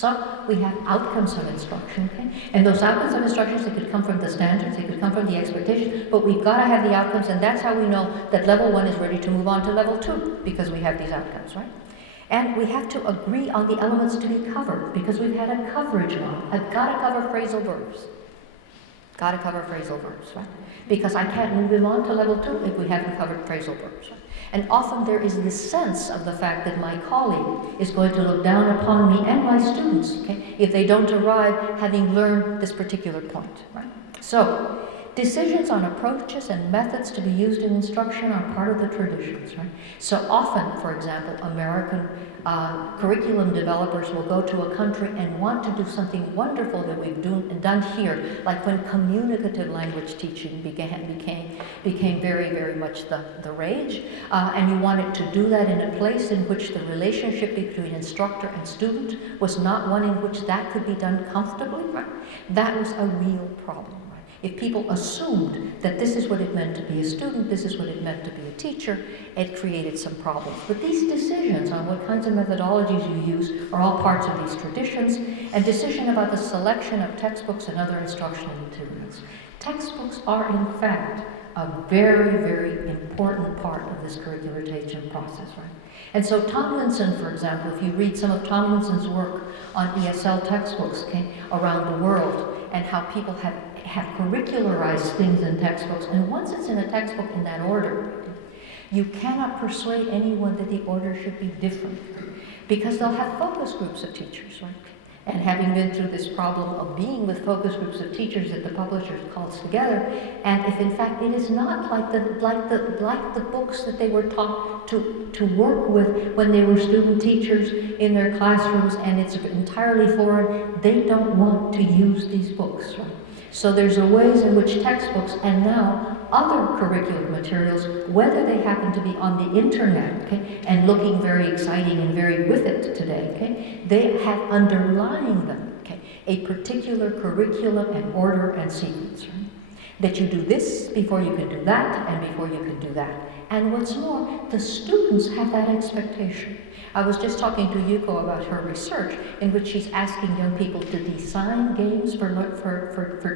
So we have outcomes of instruction, okay? And those outcomes of instructions, they could come from the standards, they could come from the expectations, but we've got to have the outcomes, and that's how we know that level 1 is ready to move on to level 2, because we have these outcomes, right? And we have to agree on the elements to be covered, because we've had a coverage law. I've got to cover phrasal verbs. Got to cover phrasal verbs, right? Because I can't move them on to level 2 if we haven't covered phrasal verbs, right? And often there is this sense of the fact that my colleague is going to look down upon me and my students, okay, if they don't arrive having learned this particular point, right? So, decisions on approaches and methods to be used in instruction are part of the traditions, right? So often, for example, American curriculum developers will go to a country and want to do something wonderful that we've done here, like when communicative language teaching became very, very much the rage, and you wanted to do that in a place in which the relationship between instructor and student was not one in which that could be done comfortably, right? That was a real problem. If people assumed that this is what it meant to be a student, this is what it meant to be a teacher, it created some problems. But these decisions on what kinds of methodologies you use are all parts of these traditions, and decision about the selection of textbooks and other instructional materials. Textbooks are, in fact, a very, very important part of this curricularization process, right? And so Tomlinson, for example, if you read some of Tomlinson's work on ESL textbooks, okay, around the world, and how people have curricularized things in textbooks, and once it's in a textbook in that order, you cannot persuade anyone that the order should be different, because they'll have focus groups of teachers, right? And having been through this problem of being with focus groups of teachers that the publishers calls together, and if in fact it is not like the books that they were taught to work with when they were student teachers in their classrooms, and it's entirely foreign, they don't want to use these books, right? So there's a ways in which textbooks and now other curricular materials, whether they happen to be on the internet, okay, and looking very exciting and very with it today, okay, they have underlying them, okay, a particular curriculum and order and sequence, right? That you do this before you can do that, and before you can do that. And what's more, the students have that expectation. I was just talking to Yuko about her research, in which she's asking young people to design games for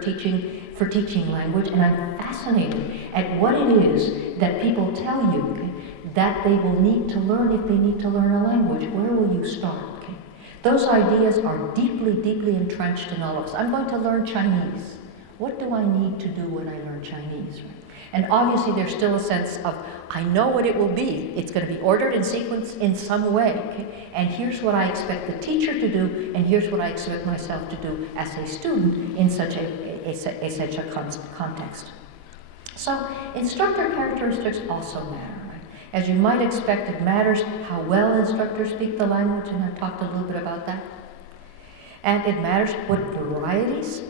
teaching language, and I'm fascinated at what it is that people tell you, okay, that they will need to learn if they need to learn a language. Where will you start? Okay? Those ideas are deeply, deeply entrenched in all of us. I'm going to learn Chinese. What do I need to do when I learn Chinese? Right? And obviously there's still a sense of, I know what it will be. It's going to be ordered in sequence in some way. Okay? And here's what I expect the teacher to do, and here's what I expect myself to do as a student in such a context. So instructor characteristics also matter. Right? As you might expect, it matters how well instructors speak the language, and I talked a little bit about that. And it matters what varieties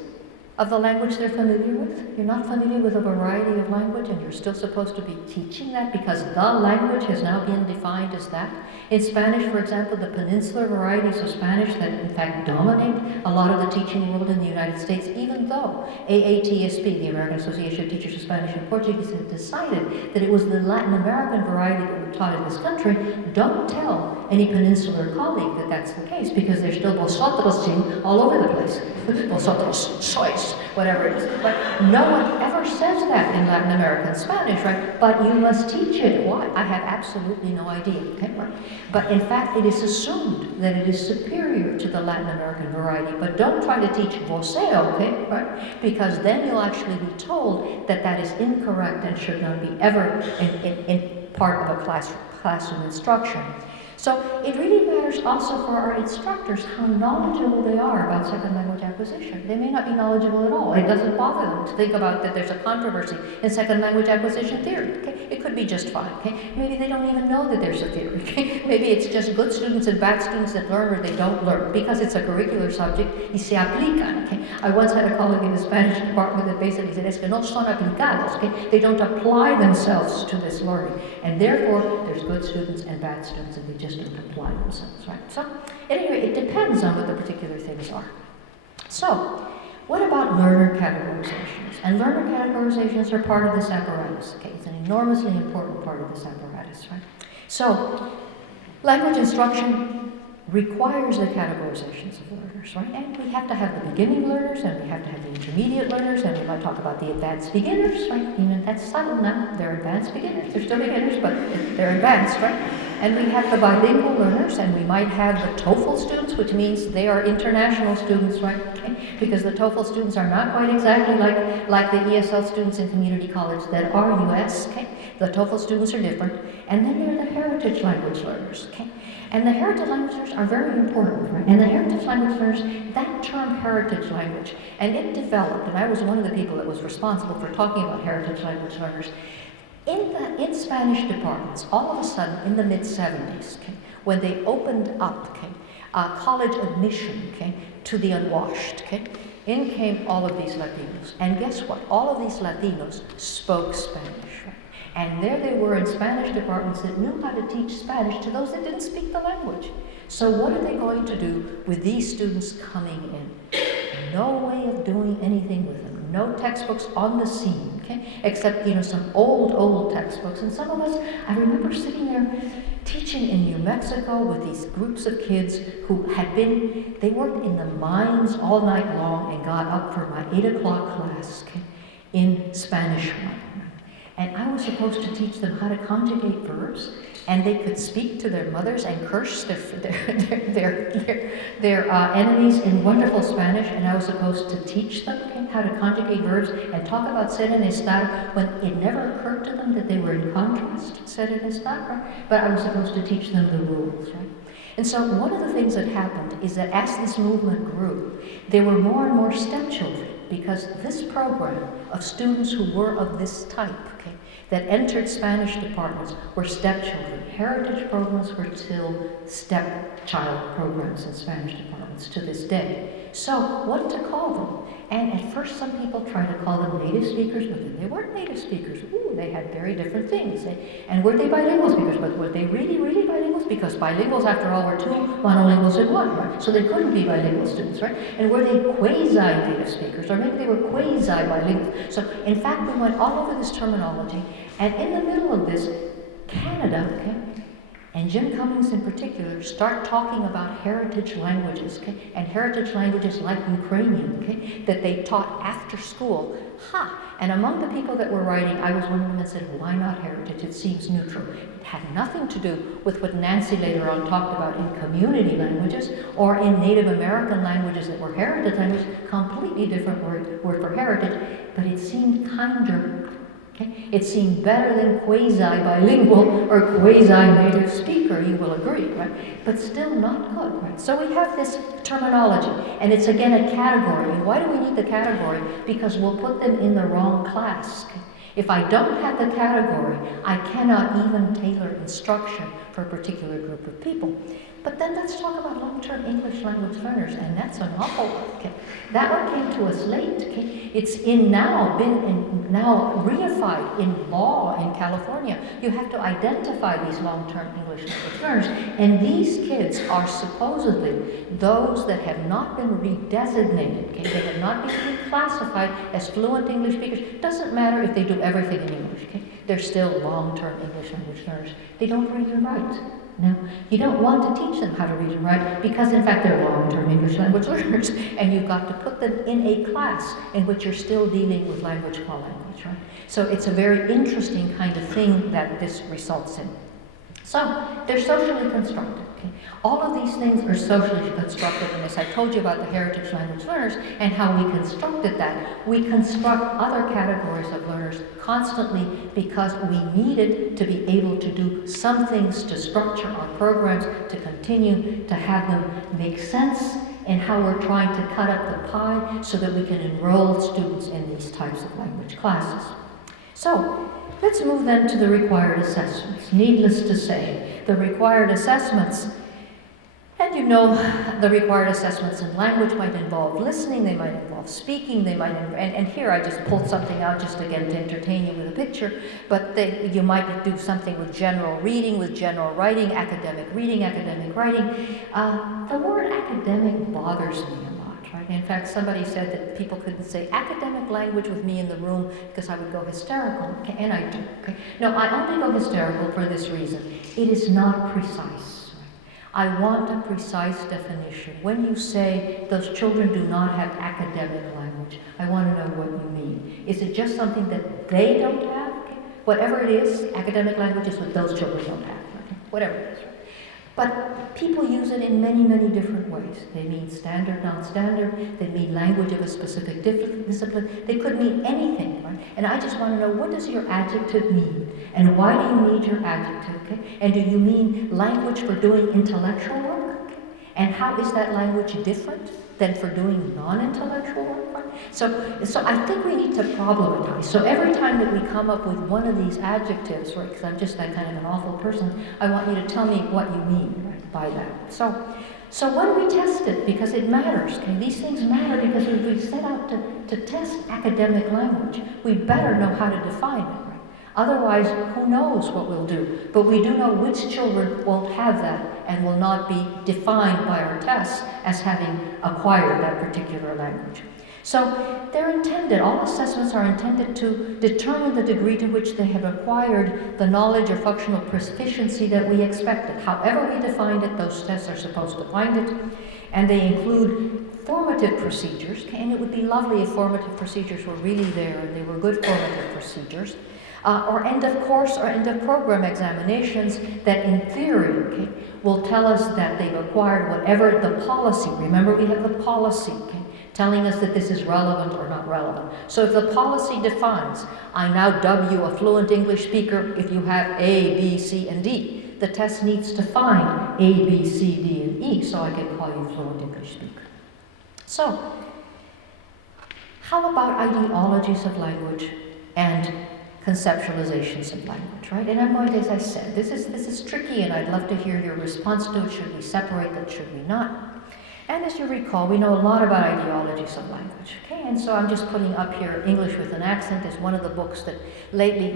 of the language they're familiar with. You're not familiar with a variety of language, and you're still supposed to be teaching that because the language has now been defined as that. In Spanish, for example, the peninsular varieties of Spanish that in fact dominate a lot of the teaching world in the United States, even though AATSP, the American Association of Teachers of Spanish and Portuguese, has decided that it was the Latin American variety that we taught in this country. Don't tell any peninsular colleague that that's the case, because there's still vosotros all over the place. Vosotros sois, whatever it is. But no one ever says that in Latin American Spanish, right? But you must teach it. Why? I have absolutely no idea, okay? Right? But in fact, it is assumed that it is superior to the Latin American variety. But don't try to teach voseo, okay? Right? Because then you'll actually be told that that is incorrect and should not be ever in part of a classroom instruction. So it really matters also for our instructors how knowledgeable they are about second language acquisition. They may not be knowledgeable at all. It doesn't bother them to think about that there's a controversy in second language acquisition theory. Okay? It could be just fine. Okay? Maybe they don't even know that there's a theory. Okay? Maybe it's just good students and bad students that learn or they don't learn. Because it's a curricular subject, y se aplican. Okay? I once had a colleague in the Spanish department that basically said, es que no son aplicados. Okay? They don't apply themselves to this learning. And therefore, there's good students and bad students, and they just don't apply themselves, right? So, anyway, it depends on what the particular things are. So, what about learner categorizations? And learner categorizations are part of this apparatus, okay? It's an enormously important part of this apparatus, right? So, language instruction requires the categorizations of learners, right? And we have to have the beginning learners, and we have to have the intermediate learners, and we might talk about the advanced beginners, right? Even that's subtle now. They're advanced beginners. They're still beginners, but they're advanced, right? And we have the bilingual learners, and we might have the TOEFL students, which means they are international students, right? Okay? Because the TOEFL students are not quite exactly like the ESL students in community college that are US, okay? The TOEFL students are different. And then there are the heritage language learners, okay? And the heritage language learners are very important, right? And the heritage language learners, that term heritage language, and it developed, and I was one of the people that was responsible for talking about heritage language learners. In Spanish departments, all of a sudden, in the mid-70s, okay, when they opened up, okay, college admission, okay, to the unwashed, okay, in came all of these Latinos. And guess what? All of these Latinos spoke Spanish, right? And there they were in Spanish departments that knew how to teach Spanish to those that didn't speak the language. So what are they going to do with these students coming in? No way of doing anything with them. No textbooks on the scene, okay? Except, some old textbooks. And some of us, I remember sitting there teaching in New Mexico with these groups of kids who they worked in the mines all night long and got up for my 8 o'clock class, okay, in Spanish 1. And I was supposed to teach them how to conjugate verbs, and they could speak to their mothers and curse their enemies in wonderful Spanish, and I was supposed to teach them how to conjugate verbs and talk about ser and estar when it never occurred to them that they were in contrast, ser and estar, right? But I was supposed to teach them the rules, right? And so one of the things that happened is that as this movement grew, there were more and more stepchildren, because this program of students who were of this type, okay, that entered Spanish departments were stepchildren. Heritage programs were still stepchild programs in Spanish departments to this day. So what to call them? And at first some people tried to call them native speakers, but then they weren't native speakers. Ooh, they had very different things. And were they bilingual speakers? But were they really, really bilinguals? Because bilinguals, after all, were 2 monolinguals in 1, right? So they couldn't be bilingual students, right? And were they quasi-native speakers? Or maybe they were quasi-bilingual. So in fact, we went all over this terminology. And in the middle of this, Canada, okay, and Jim Cummings in particular, start talking about heritage languages, okay? And heritage languages like Ukrainian, okay, that they taught after school. And among the people that were writing, I was one of them that said, why not heritage? It seems neutral. It had nothing to do with what Nancy later on talked about in community languages or in Native American languages that were heritage languages, completely different word for heritage, but it seemed kinder. Okay? It seemed better than quasi-bilingual or quasi-native speaker, you will agree, right? But still not good, right? So we have this terminology, and it's again a category. And why do we need the category? Because we'll put them in the wrong class. Okay? If I don't have the category, I cannot even tailor instruction for a particular group of people. But then let's talk about long-term English language learners, and that's an awful one. Okay? That one came to us late. Okay? It's now reified in law in California. You have to identify these long-term English language learners, and these kids are supposedly those that have not been redesignated. Okay? They have not been reclassified as fluent English speakers. It doesn't matter if they do everything in English. Okay? They're still long-term English language learners. They don't read and write. Now, you don't want to teach them how to read and write because, in fact, they're long-term English language learners, and you've got to put them in a class in which you're still dealing with language qua language, right? So it's a very interesting kind of thing that this results in. So, they're socially constructed. Okay? All of these things are socially constructed, and as I told you about the heritage language learners and how we constructed that, we construct other categories of learners constantly because we needed to be able to do some things to structure our programs, to continue to have them make sense in how we're trying to cut up the pie so that we can enroll students in these types of language classes. So, let's move then to the required assessments. Needless to say, the required assessments, and you know, the required assessments in language might involve listening, they might involve speaking, they might, and here I just pulled something out just again to entertain you with a picture, but you might do something with general reading, with general writing, academic reading, academic writing. The word academic bothers me a lot. Right? In fact, somebody said that people couldn't say academic language with me in the room because I would go hysterical, okay? And I do. Okay? No, I only go hysterical for this reason. It is not precise. Right? I want a precise definition. When you say those children do not have academic language, I want to know what you mean. Is it just something that they don't have? Okay. Whatever it is, academic language is what those children don't have. Okay. Whatever it is. Right? But people use it in many, many different ways. They mean standard, non-standard. They mean language of a specific discipline. They could mean anything, right? And I just want to know, what does your adjective mean? And why do you need your adjective, okay? And do you mean language for doing intellectual work? Okay? And how is that language different than for doing non-intellectual work? Right? So I think we need to problematize. So every time that we come up with one of these adjectives, right, because I'm just that kind of an awful person, I want you to tell me what you mean, right, by that. So when we test it, because it matters, okay? These things matter because if we set out to test academic language, we better know how to define it. Otherwise, who knows what we'll do? But we do know which children won't have that and will not be defined by our tests as having acquired that particular language. So they're intended, all assessments are intended to determine the degree to which they have acquired the knowledge or functional proficiency that we expected. However we defined it, those tests are supposed to find it. And they include formative procedures, and it would be lovely if formative procedures were really there and they were good formative procedures. Or end of course or end of program examinations that in theory, okay, will tell us that they've acquired whatever the policy, remember we have the policy, okay, telling us that this is relevant or not relevant. So if the policy defines, I now dub you a fluent English speaker if you have A, B, C, and D, the test needs to find A, B, C, D, and E so I can call you a fluent English speaker. So, how about ideologies of language and conceptualizations of language, right? And I'm going to, as I said, this is tricky, and I'd love to hear your response to it. Should we separate that? Should we not? And as you recall, we know a lot about ideologies of language, okay? And so I'm just putting up here English with an Accent is one of the books that lately,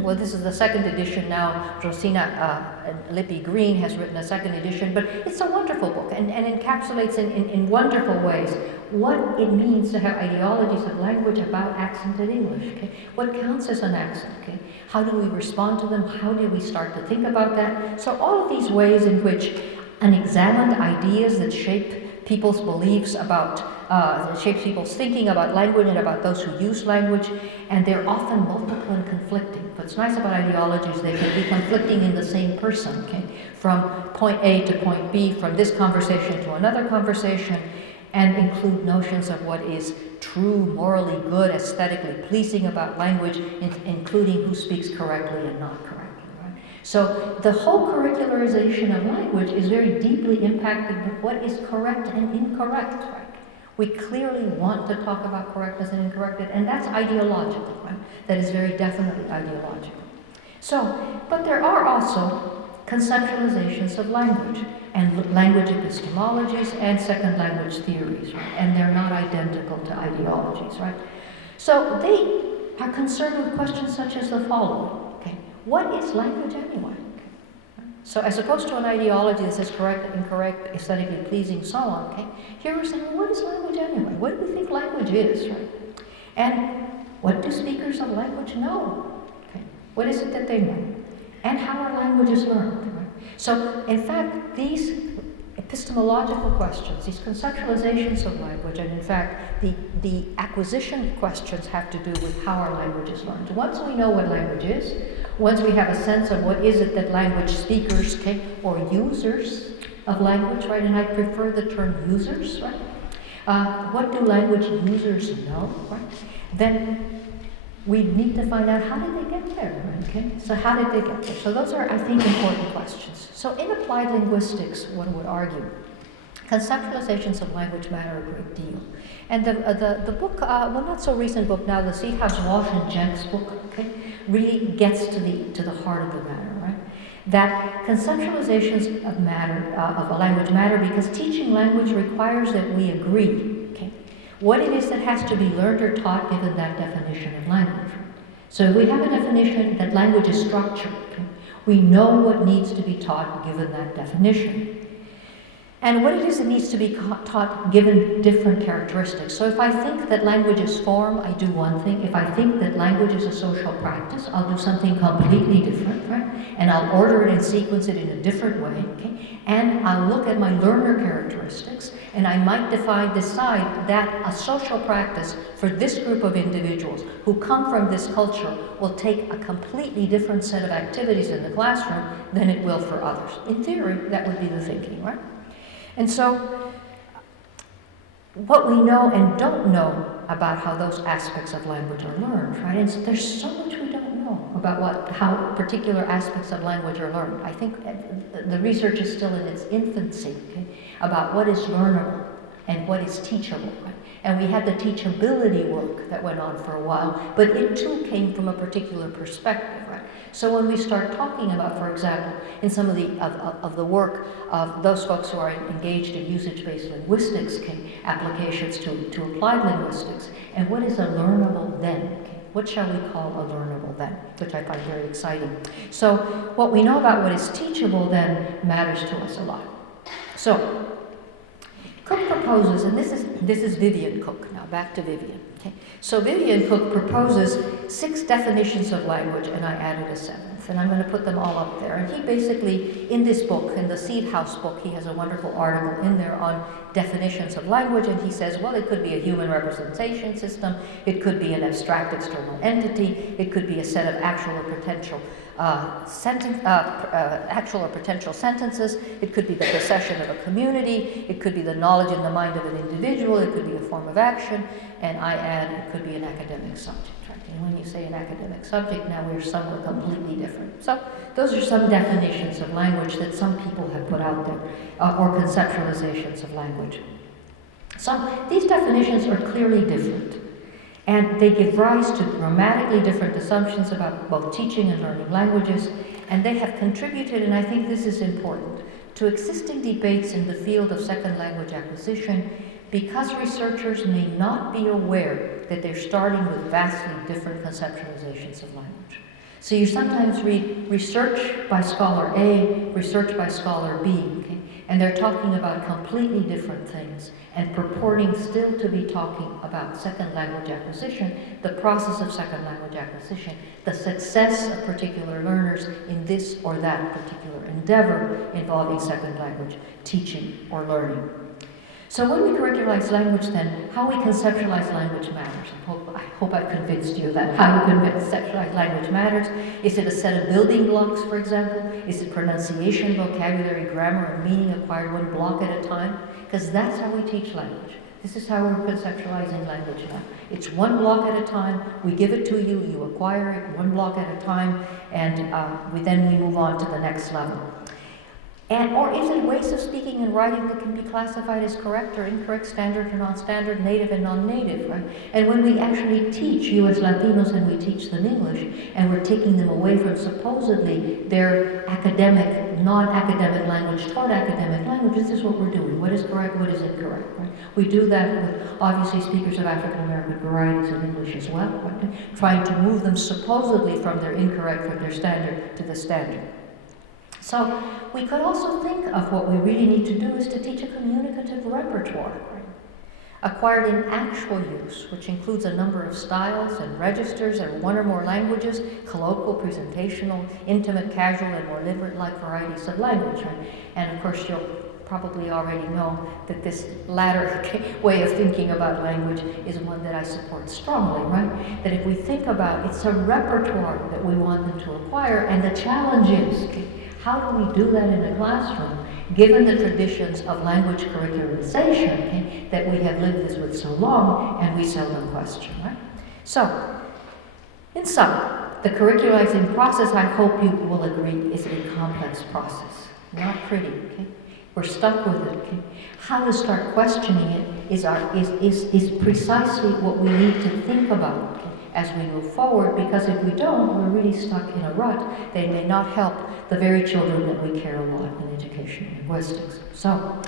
well, this is the second edition now. Rosina Lippi Green has written a second edition, but it's a wonderful book and encapsulates in wonderful ways what it means to have ideologies of language about accented English, okay? What counts as an accent, okay? How do we respond to them? How do we start to think about that? So all of these ways in which unexamined ideas that shape people's beliefs about, shapes people's thinking about language and about those who use language, and they're often multiple and conflicting. What's nice about ideologies, they can be conflicting in the same person, okay? From point A to point B, from this conversation to another conversation, and include notions of what is true, morally good, aesthetically pleasing about language, including who speaks correctly and not correctly. So the whole curricularization of language is very deeply impacted with what is correct and incorrect, right? We clearly want to talk about correctness and incorrectness, and that's ideological, right? That is very definitely ideological. So, but there are also conceptualizations of language and language epistemologies and second language theories, right? And they're not identical to ideologies, right? So they are concerned with questions such as the following. What is language anyway? So as opposed to an ideology that says correct, incorrect, aesthetically pleasing, so on, okay? Here we're saying, well, what is language anyway? What do we think language is, right? And what do speakers of language know? Okay. What is it that they know? And how are languages learned, right? So in fact, these epistemological questions, these conceptualizations of language, and in fact, the acquisition questions have to do with how our language is learned. Once we know what language is, once we have a sense of what is it that language speakers, okay, or users of language, right, and I prefer the term users, right? What do language users know, right? Then we need to find out how did they get there, right? Okay? So how did they get there? So those are, I think, important questions. So in applied linguistics, one would argue, conceptualizations of language matter a great deal. And the book, well, not so recent book now, the Seahouse Walsh and Jenks book, okay, really gets to the heart of the matter, right? That conceptualizations of matter, of a language matter because teaching language requires that we agree, okay, what it is that has to be learned or taught given that definition of language. So if we have a definition that language is structure, okay, we know what needs to be taught given that definition. And what it is, it needs to be taught given different characteristics. So if I think that language is form, I do one thing. If I think that language is a social practice, I'll do something completely different, right? And I'll order it and sequence it in a different way, okay? And I'll look at my learner characteristics, and I might decide that a social practice for this group of individuals who come from this culture will take a completely different set of activities in the classroom than it will for others. In theory, that would be the thinking, right? And so, what we know and don't know about how those aspects of language are learned, right? And there's so much we don't know about how particular aspects of language are learned. I think the research is still in its infancy, okay, about what is learnable and what is teachable, right? And we had the teachability work that went on for a while, but it too came from a particular perspective, right? So when we start talking about, for example, in some of the work of those folks who are engaged in usage-based linguistics, applications to applied linguistics, and what is a learnable then? Okay? What shall we call a learnable then? Which I find very exciting. So what we know about what is teachable then matters to us a lot. So Cook proposes, and this is Vivian Cook, now back to Vivian. Okay? So Vivian Cook proposes 6 definitions of language, and I added a 7th, and I'm going to put them all up there. And he basically, in this book, in the Seed House book, he has a wonderful article in there on definitions of language, and he says, well, it could be a human representation system, it could be an abstract external entity, it could be a set of actual or potential sentences, it could be the procession of a community, it could be the knowledge in the mind of an individual, it could be a form of action, and I add, it could be an academic subject. Right? And when you say an academic subject, now we're somewhere completely different. So those are some definitions of language that some people have put out there, or conceptualizations of language. So these definitions are clearly different. And they give rise to dramatically different assumptions about both teaching and learning languages, and they have contributed, and I think this is important, to existing debates in the field of second language acquisition, because researchers may not be aware that they're starting with vastly different conceptualizations of language. So you sometimes read research by scholar A, research by scholar B, okay? And they're talking about completely different things and purporting still to be talking about second language acquisition, the process of second language acquisition, the success of particular learners in this or that particular endeavor involving second language teaching or learning. So when we curricularize language then, how we conceptualize language matters. I hope I've convinced you that how we conceptualize language matters. Is it a set of building blocks, for example? Is it pronunciation, vocabulary, grammar, and meaning acquired one block at a time? Because that's how we teach language. This is how we're conceptualizing language now. It's one block at a time, we give it to you, you acquire it one block at a time, and then we move on to the next level. Or is it ways of speaking and writing that can be classified as correct or incorrect, standard or non-standard, native and non-native, right? And when we actually teach you as Latinos and we teach them English, and we're taking them away from supposedly their academic, non-academic language toward academic language, this is what we're doing. What is correct, what is incorrect, right? We do that with, obviously, speakers of African American varieties of English as well, right? Trying to move them supposedly from their incorrect, from their standard to the standard. So we could also think of what we really need to do is to teach a communicative repertoire, right? Acquired in actual use, which includes a number of styles and registers and one or more languages, colloquial, presentational, intimate, casual, and more literate-like varieties of language, right? And of course, you'll probably already know that this latter way of thinking about language is one that I support strongly, right? That if we think about it's a repertoire that we want them to acquire, and the challenge is, how do we do that in a classroom, given the traditions of language curricularization that we have lived with so long and we seldom question, right? So, in sum, the curricularizing process, I hope you will agree, is a complex process, not pretty, okay? We're stuck with it, okay? How to start questioning it is precisely what we need to think about, okay, as we move forward, because if we don't, we're really stuck in a rut. They may not help the very children that we care a lot in educational linguistics. So,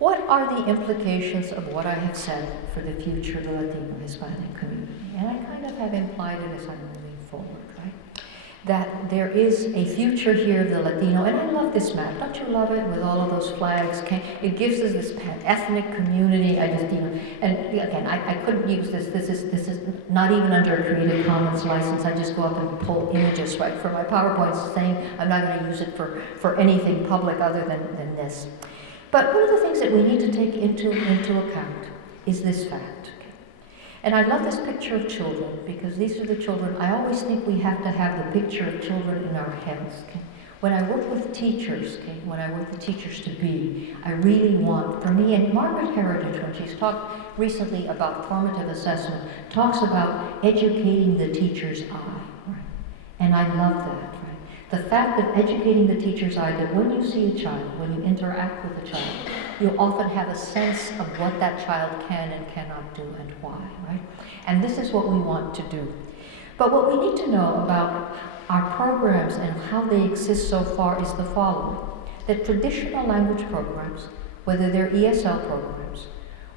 what are the implications of what I have said for the future of the Latino Hispanic community? And I kind of have implied it as I'm moving forward, right? that there is a future here of the Latino, and I love this map. Don't you love it, with all of those flags? Okay? It gives us this pan-ethnic community. I just, and again, I couldn't use this. This is not even under a Creative Commons license. I just go up and pull images, right, for my PowerPoints, saying I'm not going to use it for anything public other than this. But one of the things that we need to take into account is this fact. And I love this picture of children, because these are the children. I always think we have to have the picture of children in our heads. Okay? When I work with teachers, okay, when I work with teachers to be, I really want, for me, and Margaret Heritage, when she's talked recently about formative assessment, talks about educating the teacher's eye. Right? And I love that. Right? The fact of educating the teacher's eye, that when you see a child, when you interact with a child, you'll often have a sense of what that child can and cannot do and why, right? And this is what we want to do. But what we need to know about our programs and how they exist so far is the following. That traditional language programs, whether they're ESL programs,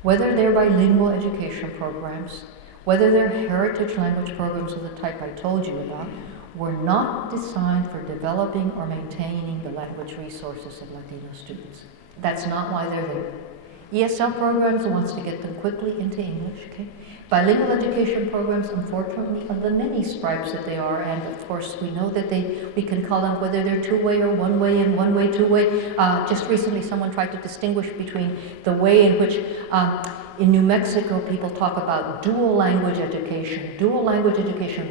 whether they're bilingual education programs, whether they're heritage language programs of the type I told you about, were not designed for developing or maintaining the language resources of Latino students. That's not why they're there. ESL programs wants to get them quickly into English, okay? Bilingual education programs, unfortunately, of the many stripes that they are, and of course we know that we can call them whether they're two-way or one-way and one-way, two-way. Just recently someone tried to distinguish between the way in which in New Mexico people talk about dual language education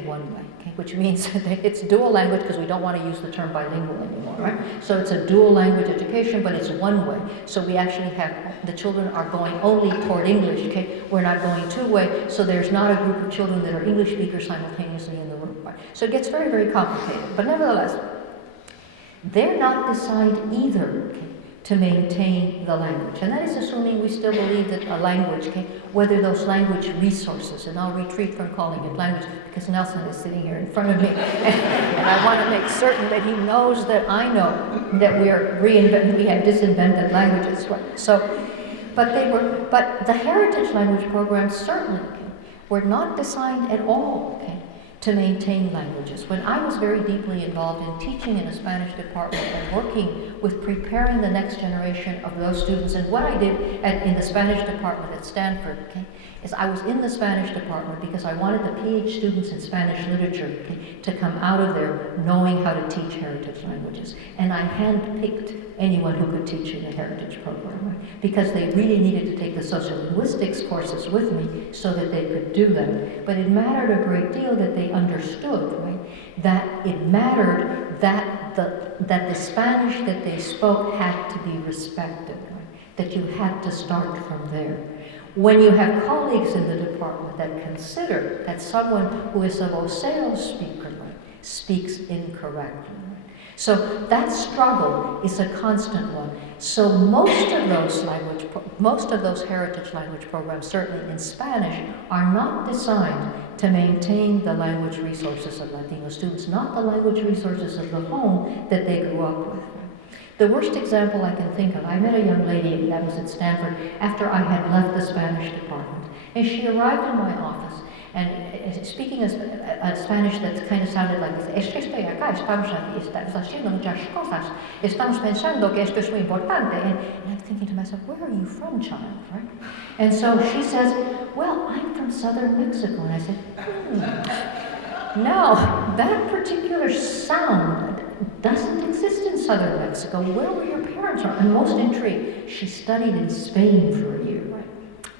one way. Which means that it's dual language because we don't want to use the term bilingual anymore, right? So it's a dual language education, but it's one way. So we actually have, the children are going only toward English, okay? We're not going two-way, so there's not a group of children that are English speakers simultaneously in the room, right? So it gets very, very complicated. But nevertheless, they're not designed either, okay, to maintain the language. And that is assuming we still believe that a language, okay, whether those language resources, and I'll retreat from calling it language because Nelson is sitting here in front of me, and I want to make certain that he knows that I know that we have disinvented languages. Right? So, but the heritage language programs certainly, okay, were not designed at all, okay, to maintain languages. When I was very deeply involved in teaching in a Spanish department and working with preparing the next generation of those students, and what I did in the Spanish department at Stanford, okay, is I was in the Spanish department because I wanted the PhD students in Spanish literature, okay, to come out of there knowing how to teach heritage languages. And I handpicked anyone who could teach in a heritage program, right? Because they really needed to take the sociolinguistics courses with me so that they could do that. But it mattered a great deal that they understood, right, that it mattered that the Spanish that they spoke had to be respected, right? That you had to start from there. When you have colleagues in the department that consider that someone who is a voceo speaker, right, speaks incorrectly, right? So that struggle is a constant one. So most of those heritage language programs, certainly in Spanish, are not designed to maintain the language resources of Latino students, not the language resources of the home that they grew up with. The worst example I can think of, I met a young lady that was at Stanford after I had left the Spanish department, and she arrived in my office, and speaking a Spanish that kind of sounded like this, es que estoy acá, estamos haciendo muchas cosas, estamos pensando que esto es muy importante, and I'm thinking to myself, where are you from, child, right? And so she says, well, I'm from southern Mexico, and I said, no, that particular sound doesn't exist in southern Mexico. Where were your parents from? I'm most intrigued. She studied in Spain for a year, right?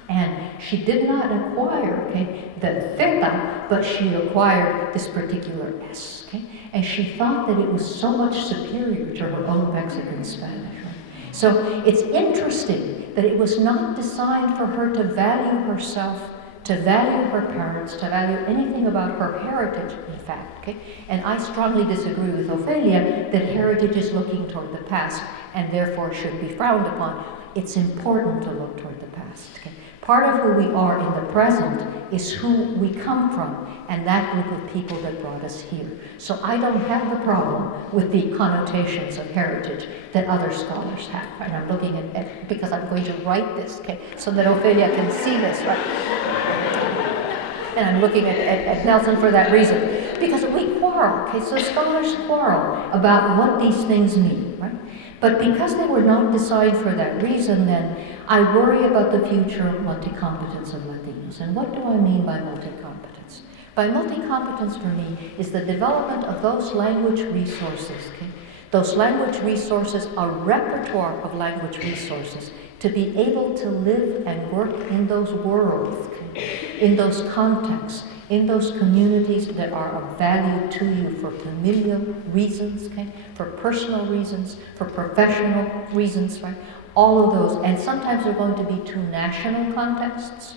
And she did not acquire, okay, the theta, but she acquired this particular S, okay? And she thought that it was so much superior to her own Mexican Spanish, right? So it's interesting that it was not designed for her to value herself, to value her parents, to value anything about her heritage, in fact, okay? And I strongly disagree with Ophelia that heritage is looking toward the past and therefore should be frowned upon. It's important to look toward the past, okay? Part of who we are in the present is who we come from and that group of people that brought us here. So I don't have the problem with the connotations of heritage that other scholars have. And I'm looking at because I'm going to write this, okay, so that Ophelia can see this, right? And I'm looking at Nelson for that reason. Because we quarrel quarrel, okay? So scholars quarrel about what these things mean, right? But because they were not designed for that reason, then I worry about the future of multi-competence of Latinos. And what do I mean by multi-competence? By multi-competence for me is the development of those language resources, okay? Those language resources, a repertoire of language resources, to be able to live and work in those worlds, okay? In those contexts, in those communities that are of value to you for familial reasons, okay? For personal reasons, for professional reasons, right? All of those, and sometimes they're going to be two national contexts,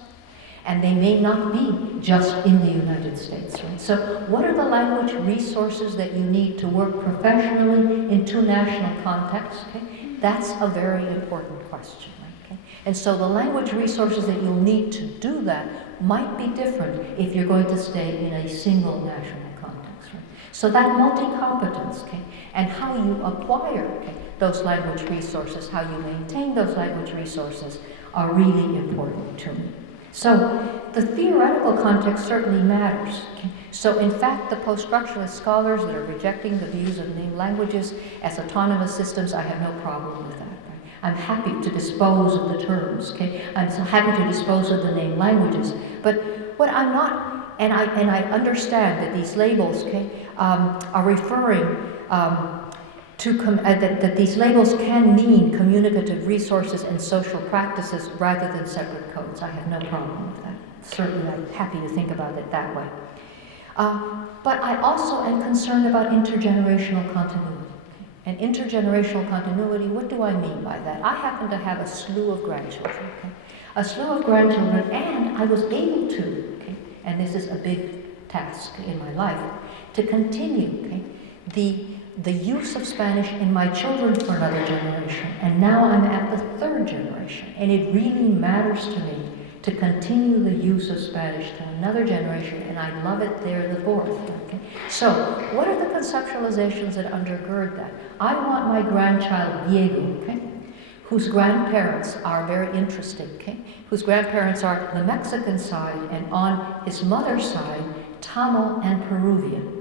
and they may not be just in the United States, right? So what are the language resources that you need to work professionally in two national contexts, okay? That's a very important question, right? Okay? And so the language resources that you'll need to do that might be different if you're going to stay in a single national context, right? So that multi-competence, okay, and how you acquire, okay, those language resources, how you maintain those language resources are really important to me. So the theoretical context certainly matters. Okay? So in fact, the post-structuralist scholars that are rejecting the views of named languages as autonomous systems, I have no problem with that. Right? I'm happy to dispose of the terms. Okay? I'm so happy to dispose of the named languages. But what I'm not, and I understand that these labels, okay, are referring that these labels can mean communicative resources and social practices rather than separate codes. I have no problem with that. Certainly, I'm happy to think about it that way. But I also am concerned about intergenerational continuity. And intergenerational continuity, what do I mean by that? I happen to have a slew of grandchildren. Okay? A slew of grandchildren, and I was able to, okay, and this is a big task in my life, to continue, okay, the use of Spanish in my children for another generation. And now I'm at the third generation. And it really matters to me to continue the use of Spanish to another generation, and I love it there the fourth. Okay? So, what are the conceptualizations that undergird that? I want my grandchild Diego, okay, whose grandparents are very interesting, okay, whose grandparents are the Mexican side, and on his mother's side, Tamil and Peruvian.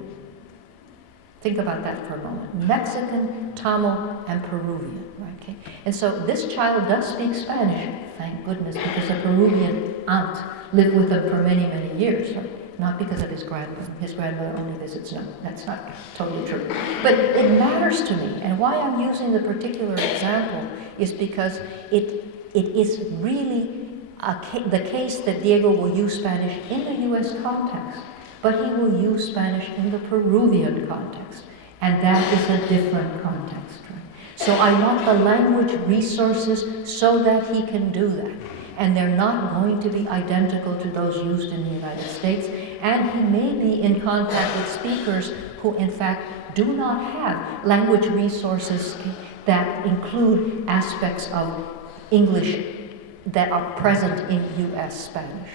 Think about that for a moment. Mexican, Tamil, and Peruvian, right? Okay? And so this child does speak Spanish, thank goodness, because a Peruvian aunt lived with him for many, many years, right? Not because of his grandmother. His grandmother only visits. No, that's not totally true. But it matters to me, and why I'm using the particular example is because it is really the case that Diego will use Spanish in the U.S. context, but he will use Spanish in the Peruvian context, and that is a different context. Right? So I want the language resources so that he can do that, and they're not going to be identical to those used in the United States, and he may be in contact with speakers who in fact do not have language resources that include aspects of English that are present in U.S. Spanish.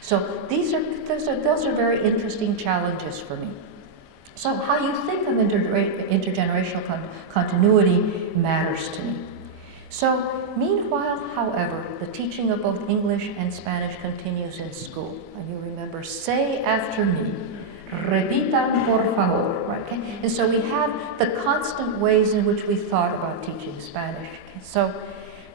So those are very interesting challenges for me. So how you think of intergenerational continuity matters to me. So meanwhile, however, the teaching of both English and Spanish continues in school. And you remember, say after me, repita por favor, right? Okay? And so we have the constant ways in which we thought about teaching Spanish. Okay? So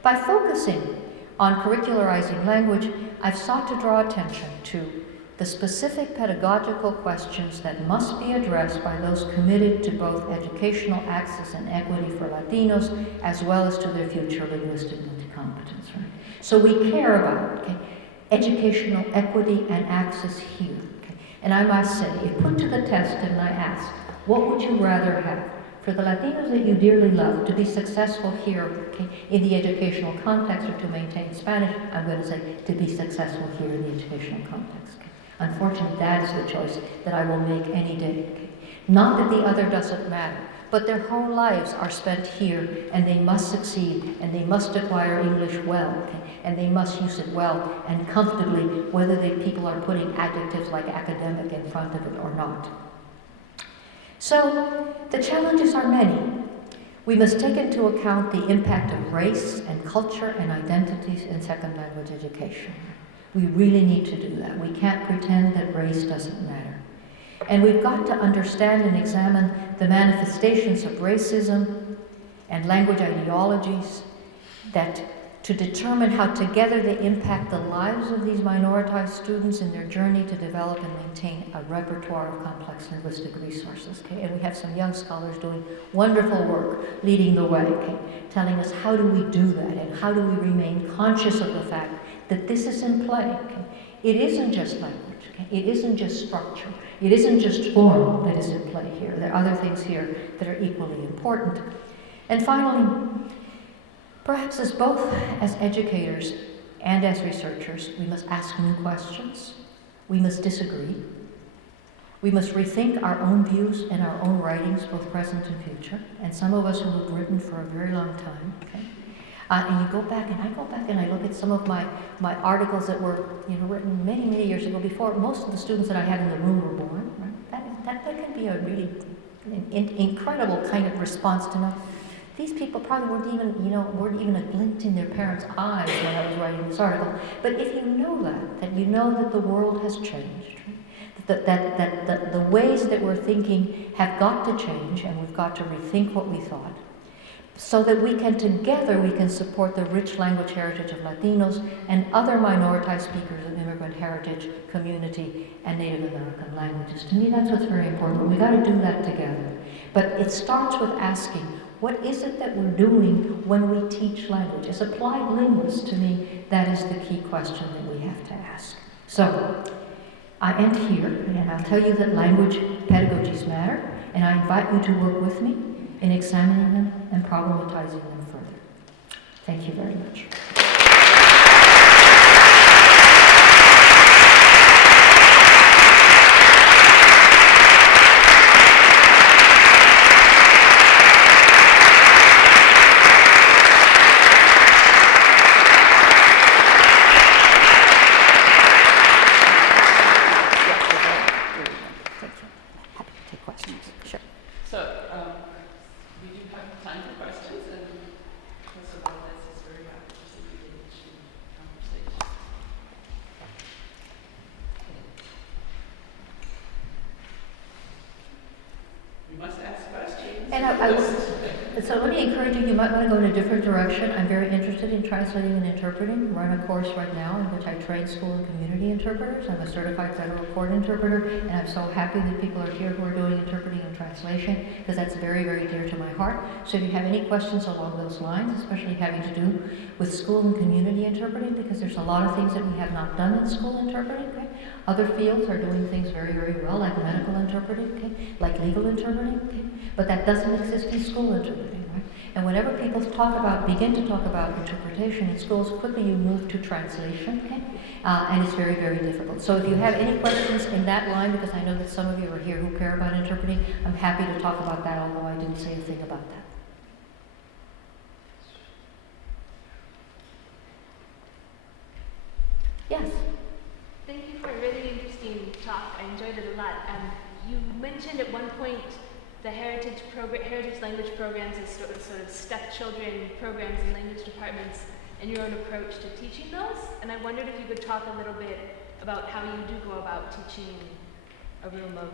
by focusing on curricularizing language, I've sought to draw attention to the specific pedagogical questions that must be addressed by those committed to both educational access and equity for Latinos, as well as to their future linguistic multi-competence. Right? So we care about educational equity and access here. Okay? And I must say, if put to the test and I ask, what would you rather have? For the Latinos that you dearly love to be successful here, okay, in the educational context, or to maintain Spanish, I'm going to say to be successful here in the educational context. Okay? Unfortunately, that is the choice that I will make any day. Okay? Not that the other doesn't matter, but their whole lives are spent here, and they must succeed, and they must acquire English well, okay? And they must use it well and comfortably, whether people are putting adjectives like academic in front of it or not. So, the challenges are many. We must take into account the impact of race and culture and identities in second language education. We really need to do that. We can't pretend that race doesn't matter. And we've got to understand and examine the manifestations of racism and language ideologies that to determine how together they impact the lives of these minoritized students in their journey to develop and maintain a repertoire of complex linguistic resources. Okay? And we have some young scholars doing wonderful work, leading the way, okay? Telling us how do we do that and how do we remain conscious of the fact that this is in play. Okay? It isn't just language, okay? It isn't just structure, it isn't just form that is in play here. There are other things here that are equally important. And finally, perhaps as educators and as researchers, we must ask new questions. We must disagree. We must rethink our own views and our own writings, both present and future. And some of us who have written for a very long time. Okay? And you go back, and I go back and I look at some of my articles that were written many, many years ago, before most of the students that I had in the room were born. Right? That can be a really incredible kind of response to know. These people probably weren't even a glint in their parents' eyes when I was writing this article. But if you know that you know that the world has changed, right? that the ways that we're thinking have got to change, and we've got to rethink what we thought, so that we can support the rich language heritage of Latinos and other minoritized speakers of immigrant heritage, community, and Native American languages. To me, that's what's very important. We've got to do that together. But it starts with asking, what is it that we're doing when we teach language? As applied linguists, to me, that is the key question that we have to ask. So, I end here, and I'll tell you that language pedagogies matter, and I invite you to work with me in examining them and problematizing them further. Thank you very much. So let me encourage you might want to go in a different direction. I'm very interested in translating and interpreting. Run a course right now in which I train school and community interpreters. I'm a certified federal court interpreter, and I'm so happy that people are here who are doing interpreting and translation, because that's very, very dear to my heart. So if you have any questions along those lines, especially having to do with school and community interpreting, because there's a lot of things that we have not done in school interpreting, okay? Other fields are doing things very, very well, like medical interpreting, okay? Like legal interpreting, okay? But that doesn't exist in school interpreting, right? And whenever people begin to talk about interpretation in schools, quickly you move to translation, okay? And it's very, very difficult. So if you have any questions in that line, because I know that some of you are here who care about interpreting, I'm happy to talk about that, although I didn't say a thing about that. Yes? Thank you for a really interesting talk. I enjoyed it a lot. You mentioned at one point the heritage language programs as sort of stepchildren programs in language departments, and your own approach to teaching those. And I wondered if you could talk a little bit about how you do go about teaching a room of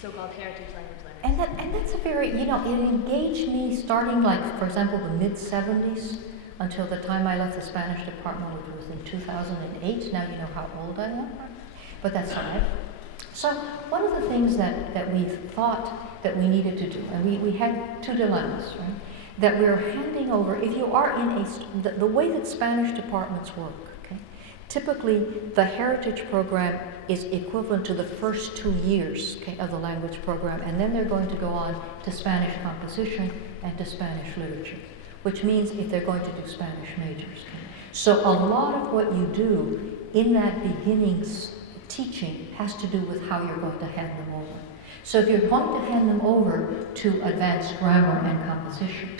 so-called heritage language learners. And that's a very, it engaged me starting, like, for example, the mid-70s until the time I left the Spanish department, which was in 2008. Now you know how old I am, but that's all right. So one of the things that we thought that we needed to do, and we had two dilemmas, right? That we're handing over, if you are in the way that Spanish departments work, okay? Typically, the heritage program is equivalent to the first 2 years, okay, of the language program, and then they're going to go on to Spanish composition and to Spanish literature, which means if they're going to do Spanish majors. Okay? So a lot of what you do in that beginning teaching has to do with how you're going to hand them over. So if you're going to hand them over to advanced grammar and composition,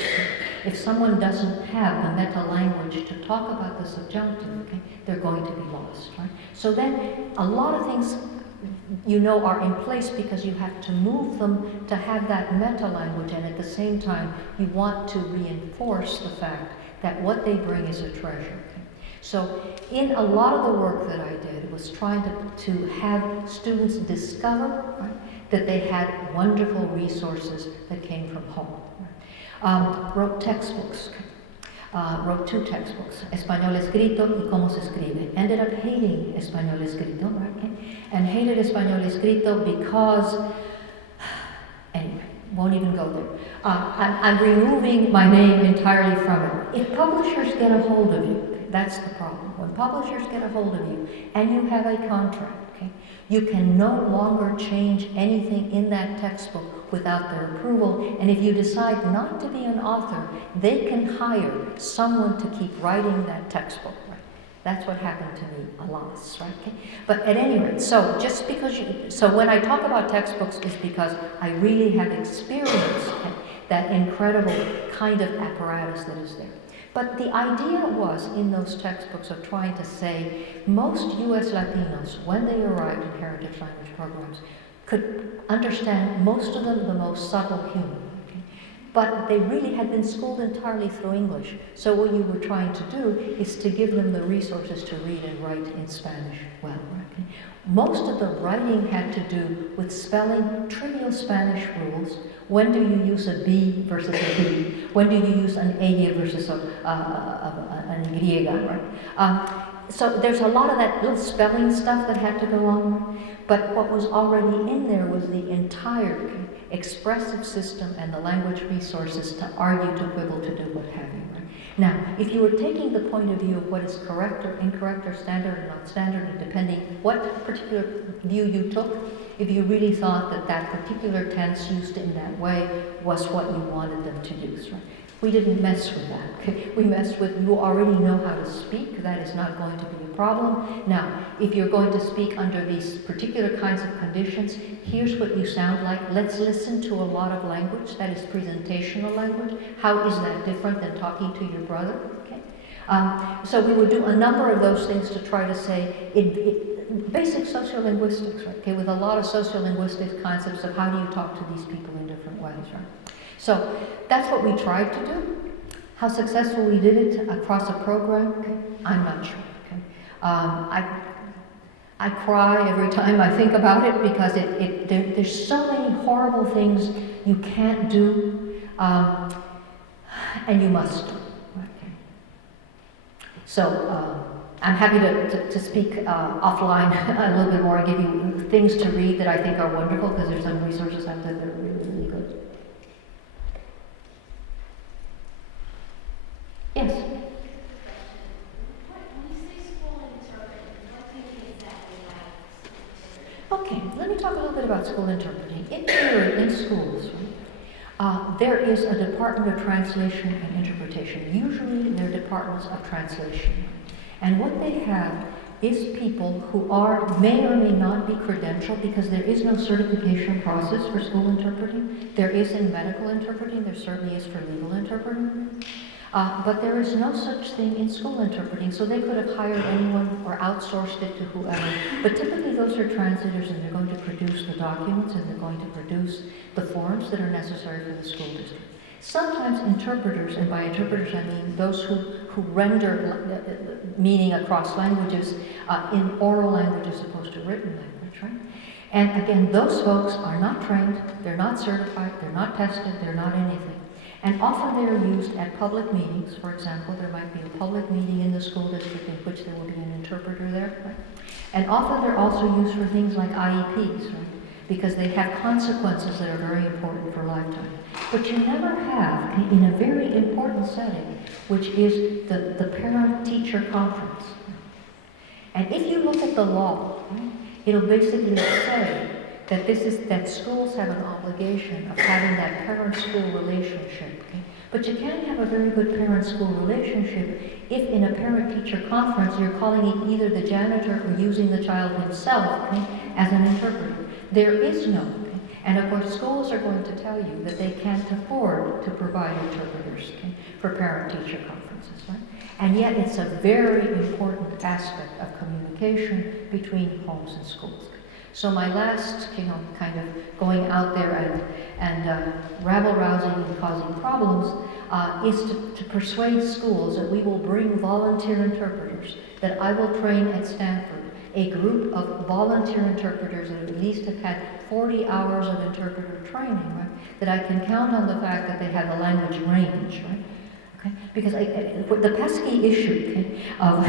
if someone doesn't have the meta language to talk about the subjunctive, okay, they're going to be lost, right? So then a lot of things are in place because you have to move them to have that meta language, and at the same time you want to reinforce the fact that what they bring is a treasure. So in a lot of the work that I did was trying to have students discover, right, that they had wonderful resources that came from home. Wrote textbooks, wrote 2 textbooks, Español Escrito y Cómo se Escribe. Ended up hating Español Escrito, right? And hated Español Escrito because, anyway, won't even go there. I'm removing my name entirely from it. If publishers get a hold of you, that's the problem. When publishers get a hold of you and you have a contract, you can no longer change anything in that textbook without their approval, and if you decide not to be an author, they can hire someone to keep writing that textbook. Right? That's what happened to me, alas, right? Okay? But at any rate, so just because so when I talk about textbooks is because I really have experienced that incredible kind of apparatus that is there. But the idea was in those textbooks of trying to say most US Latinos, when they arrived in heritage language programs, could understand most of them the most subtle humor. Okay? But they really had been schooled entirely through English. So what you were trying to do is to give them the resources to read and write in Spanish well. Okay? Most of the writing had to do with spelling trivial Spanish rules. When do you use a B versus a B? When do you use an ella versus an Y, right? So there's a lot of that little spelling stuff that had to go on. But what was already in there was the entire expressive system and the language resources to argue, to quibble, to do what have you. Right? Now, if you were taking the point of view of what is correct or incorrect or standard or not standard, and depending what particular view you took, if you really thought that that particular tense used in that way was what you wanted them to use, right? We didn't mess with that. Okay? We messed with, you already know how to speak, that is not going to be a problem. Now, if you're going to speak under these particular kinds of conditions, here's what you sound like. Let's listen to a lot of language, that is presentational language. How is that different than talking to your brother? Okay? So we would do a number of those things to try to say, basic sociolinguistics, right? Okay, with a lot of sociolinguistic concepts of how do you talk to these people in different ways, right? So that's what we tried to do. How successful we did it across a program, okay, I'm not sure. Okay? I cry every time I think about it because there's so many horrible things you can't do, and you must do. Okay. So I'm happy to speak offline a little bit more and give you things to read that I think are wonderful because there's some resources out there that are really, really good. Yes? When you say school interpreting, what do you mean exactly by school interpreting? Okay, let me talk a little bit about school interpreting. In schools, right, there is a department of translation and interpretation. Usually they're departments of translation. And what they have is people who may or may not be credentialed because there is no certification process for school interpreting. There is in medical interpreting, there certainly is for legal interpreting. But there is no such thing in school interpreting, so they could have hired anyone or outsourced it to whoever. But typically those are translators and they're going to produce the documents and they're going to produce the forms that are necessary for the school district. Sometimes interpreters, and by interpreters I mean those who render meaning across languages in oral language as opposed to written language, right? And again, those folks are not trained, they're not certified, they're not tested, they're not anything. And often they're used at public meetings. For example, there might be a public meeting in the school district in which there will be an interpreter there, right? And often they're also used for things like IEPs, right? Because they have consequences that are very important for lifetime. But you never have, in a very important setting, which is the parent-teacher conference. And if you look at the law, right, it'll basically say that schools have an obligation of having that parent-school relationship. Okay? But you can't have a very good parent-school relationship if in a parent-teacher conference you're calling it either the janitor or using the child himself, okay, as an interpreter. There is no. Okay? And of course, schools are going to tell you that they can't afford to provide interpreters, okay, for parent-teacher conferences. Right? And yet it's a very important aspect of communication between homes and schools. So my last, kind of going out there and rabble-rousing and causing problems is to persuade schools that we will bring volunteer interpreters that I will train at Stanford a group of volunteer interpreters that at least have had 40 hours of interpreter training, right? That I can count on the fact that they have a language range, right? Okay? Because the pesky issue, okay, of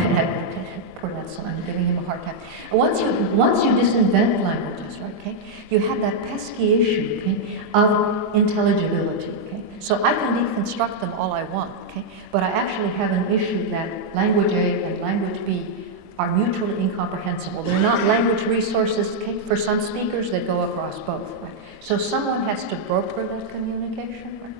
poor Nelson, I'm giving him a hard time. Once you disinvent languages, right, okay, you have that pesky issue, okay, of intelligibility, okay. So I can deconstruct them all I want, okay, but I actually have an issue that language A and language B are mutually incomprehensible. They're not language resources, okay, for some speakers that go across both, right. So someone has to broker that communication, right.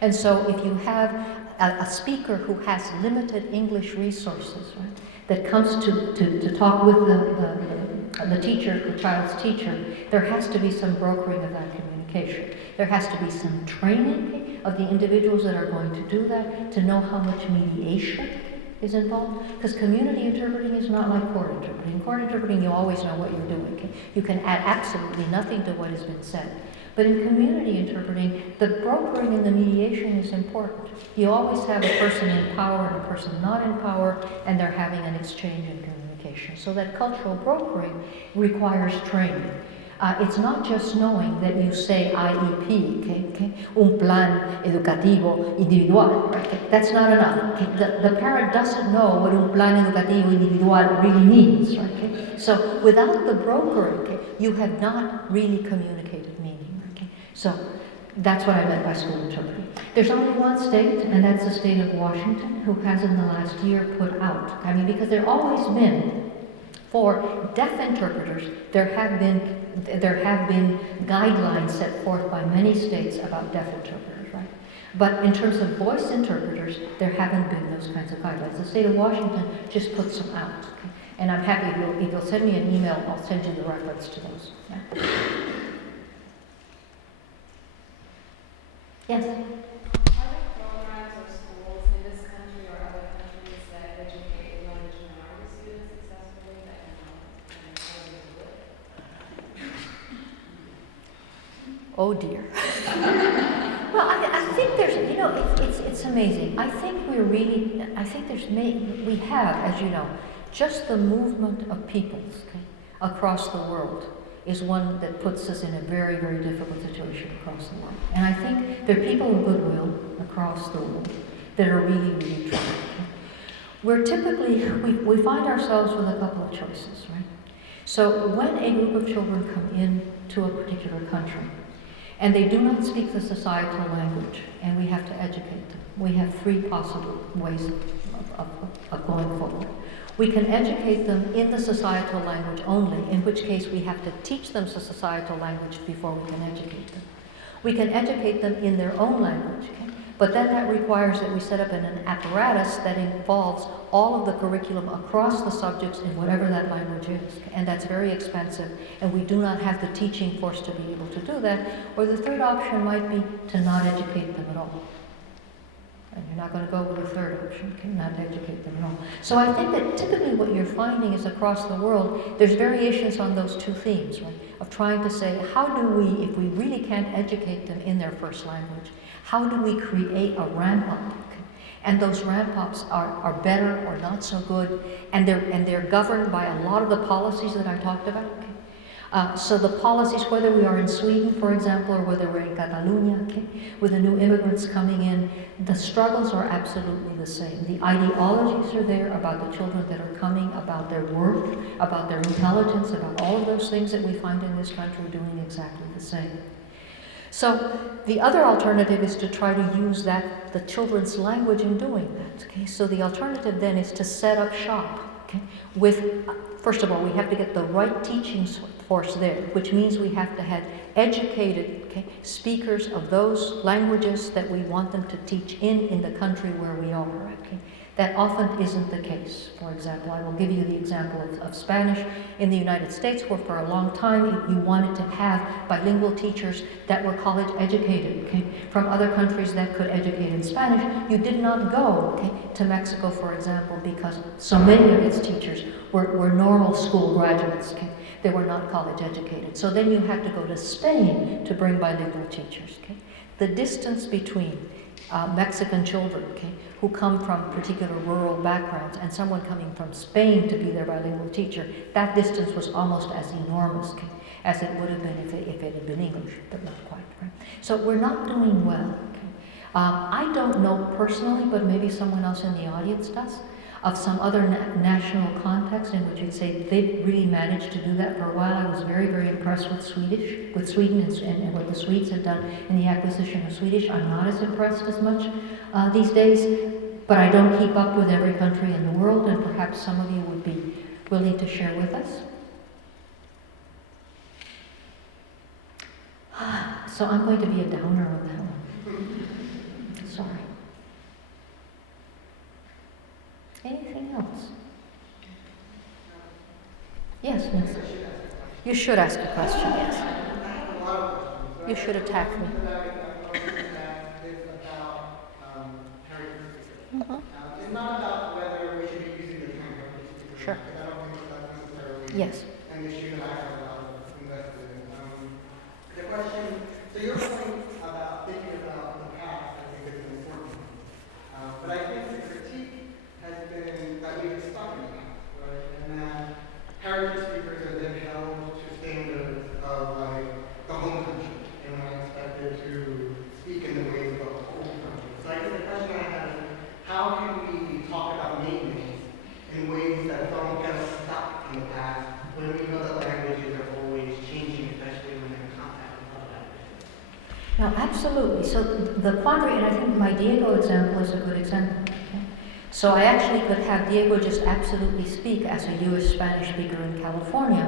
And so if you have a speaker who has limited English resources, right, that comes to talk with the teacher, the child's teacher, there has to be some brokering of that communication. There has to be some training of the individuals that are going to do that, to know how much mediation is involved. Because community interpreting is not like court interpreting. In court interpreting, you always know what you're doing. Okay? You can add absolutely nothing to what has been said. But in community interpreting, the brokering and the mediation is important. You always have a person in power and a person not in power, and they're having an exchange in communication. So that cultural brokering requires training. It's not just knowing that you say IEP, okay? Un plan educativo individual, right? Okay? That's not enough. Okay? The parent doesn't know what un plan educativo individual really means, right? Okay? So without the brokering, okay, you have not really communicated meaning. Okay? So that's what I meant by school interpreting. There's only one state, and that's the state of Washington, who has in the last year put out, I mean, because there have always been, for deaf interpreters, there have been guidelines set forth by many states about deaf interpreters, right? But in terms of voice interpreters, there haven't been those kinds of guidelines. The state of Washington just puts them out. Okay? And I'm happy if you'll send me an email, I'll send you the reference to those. Yeah? Yes? Are there programs or schools in this country or other countries that educate language minority students successfully that you know and Oh dear. Well, I think there's, you know, it's amazing. I think we have, as you know, just the movement of peoples, okay, across the world is one that puts us in a very, very difficult situation across the world. And I think there are people of goodwill across the world that are really, really trying. Okay? We're typically, we find ourselves with a couple of choices, right? So when a group of children come into a particular country, and they do not speak the societal language, and we have to educate them. We have three possible ways of going forward. We can educate them in the societal language only, in which case we have to teach them the societal language before we can educate them. We can educate them in their own language, okay? But then that requires that we set up an apparatus that involves all of the curriculum across the subjects in whatever that language is. And that's very expensive, and we do not have the teaching force to be able to do that. Or the third option might be to not educate them at all. And you're not going to go with the third option, okay? Not educate them at all. So I think that typically what you're finding is across the world, there's variations on those two themes, right? Of trying to say, how do we, if we really can't educate them in their first language, how do we create a ramp-up? Okay? And those ramp-ups are better or not so good, and they're governed by a lot of the policies that I talked about. Okay? So the policies, whether we are in Sweden, for example, or whether we're in Catalonia, okay, with the new immigrants coming in, the struggles are absolutely the same. The ideologies are there about the children that are coming, about their worth, about their intelligence, about all of those things that we find in this country doing exactly the same. So the other alternative is to try to use that, the children's language in doing that. Okay? So the alternative then is to set up shop. Okay? With, first of all, we have to get the right teaching force there, which means we have to have educated, okay, speakers of those languages that we want them to teach in the country where we are. Okay? That often isn't the case. For example, I will give you the example of Spanish in the United States, where for a long time you wanted to have bilingual teachers that were college educated, okay, from other countries that could educate in Spanish. You did not go, okay, to Mexico, for example, because so many of its teachers were normal school graduates. Okay? They were not college educated. So then you had to go to Spain to bring bilingual teachers. Okay? the distance between Mexican children, okay, who come from particular rural backgrounds and someone coming from Spain to be their bilingual teacher, that distance was almost as enormous, okay, as it would have been if it had been English, but not quite, right? So we're not doing well, okay? I don't know personally, but maybe someone else in the audience does, of some other national context in which you'd say they've really managed to do that for a while. I was very, very impressed with Sweden and what the Swedes have done in the acquisition of Swedish. I'm not as impressed as much these days, but I don't keep up with every country in the world, and perhaps some of you would be willing to share with us. So I'm going to be a downer on that one. Sorry. Anything else? Yes, Miss. You should ask a question, yes. You should attack me. Mm-hmm. It's not about whether we should be using the term heritage. Sure. I don't think that's necessarily Yes. an issue that I have a lot of invested in. The question, so your point about thinking about the past, I think is an important one. But I think the critique has been that we get stuck in the past, right? And that heritage speakers are then held to standards of like the home country, and are expected to speak in the ways of the home country. So I guess the question I have is, how can we talk about maintenance in ways that don't get us stuck in the past when we know that languages are always changing, especially when they're in contact with other languages? No, absolutely. So the quandary, and I think my Diego example is a good example. Okay? So I actually could have Diego just absolutely speak as a U.S. Spanish speaker in California,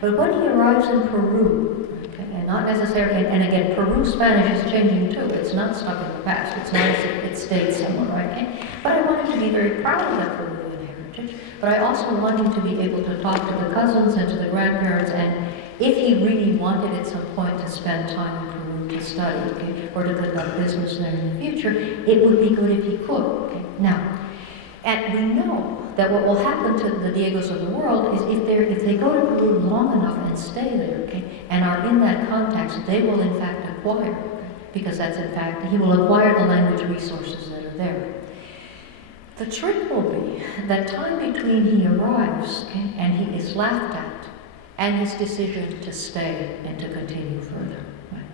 but when he arrives in Peru, okay, and not necessarily, and again, Peru Spanish is changing too. It's not stuck in the past. It's not as if it stayed somewhere, right? Okay? But I want him to be very proud of that Peruvian heritage. But I also want him to be able to talk to the cousins and to the grandparents, and if he really wanted at some point to spend time in Peru to study, okay, or to conduct business there in the future, it would be good if he could. Okay? Now, and we know that what will happen to the Diegos of the world is if they go to Peru long enough and stay there, okay, and are in that context, they will in fact acquire, because that's in fact, he will acquire the language resources that are there. The trick will be that time between he arrives, okay, and he is laughed at, and his decision to stay and to continue further. Right?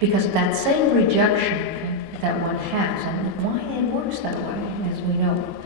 Because that same rejection, okay, that one has, and why it works that way, as we know,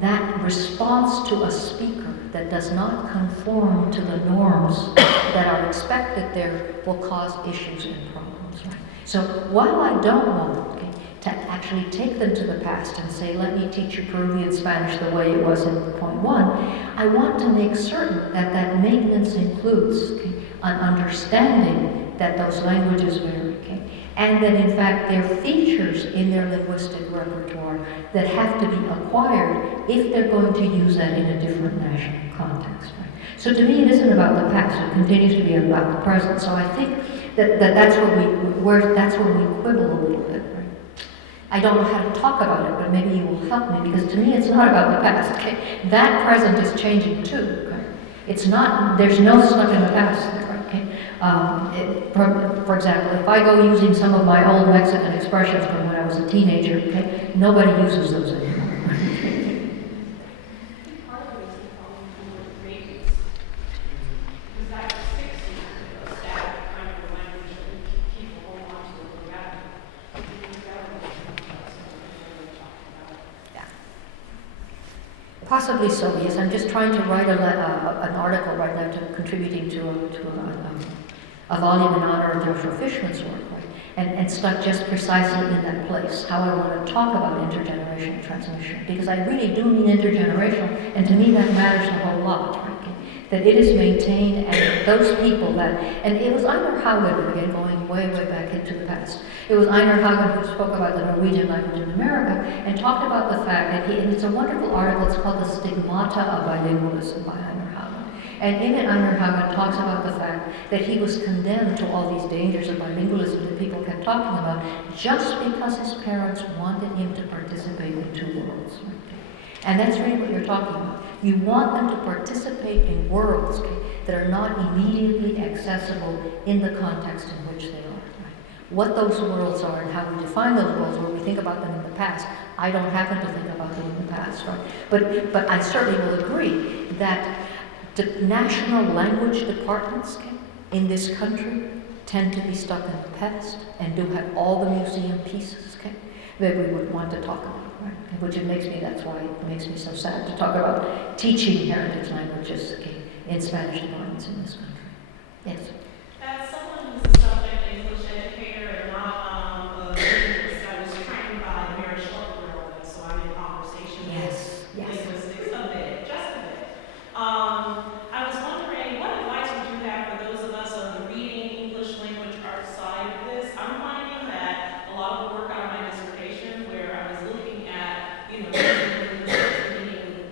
that response to a speaker that does not conform to the norms that are expected there will cause issues and problems. Right? So while I don't want, okay, to actually take them to the past and say, let me teach you Peruvian Spanish the way it was in point one, I want to make certain that that maintenance includes, okay, an understanding that those languages vary, okay, and that in fact there are features in their linguistic repertoire that have to be acquired if they're going to use that in a different national context. Right? So to me it isn't about the past, it continues to be about the present. So I think that's where we quibble a little bit. Right? I don't know how to talk about it, but maybe you will help me, because to me it's not about the past. Okay? That present is changing too. Okay? It's not, there's no stuck in the past. Okay? For example, if I go using some of my old Mexican expressions from when I was a teenager, okay, nobody uses those anymore. Part of it is the problem with maintenance. Because that sticks to a static kind of a language that we can keep holding on to it forever. Yeah. Possibly so, yes. I'm just trying to write an article right now contributing to a volume in honor of Joshua Fishman's work, right? And stuck just precisely in that place, how I want to talk about intergenerational transmission, because I really do mean intergenerational, and to me that matters a whole lot, right? That it is maintained, and those people that, and it was Einar Haugen, again going way, way back into the past. It was Einar Haugen who spoke about the Norwegian language in America and talked about the fact that and it's a wonderful article, it's called The Stigmata of Bilingualism by Einar Haugen. And in it, Einar Haugen talks about the fact that he was condemned to all these dangers of bilingualism that people kept talking about just because his parents wanted him to participate in two worlds. Right? And that's really what you're talking about. You want them to participate in worlds, okay, that are not immediately accessible in the context in which they are. Right? What those worlds are and how we define those worlds, where we think about them in the past, I don't happen to think about them in the past, right? But I certainly will agree that the national language departments in this country tend to be stuck in the past and do have all the museum pieces that we would want to talk about, right? Which that's why it makes me so sad to talk about teaching heritage languages in Spanish departments in this country. Yes? As someone who's a subject English educator and not a linguist, I was trained by Mary Shortgirl, so I'm in conversation Yes, with yes. linguistics a bit, just a bit. I was wondering, what advice would you have for those of us on the reading English language arts side of this? I'm finding that a lot of the work out of my dissertation, where I was looking at, reading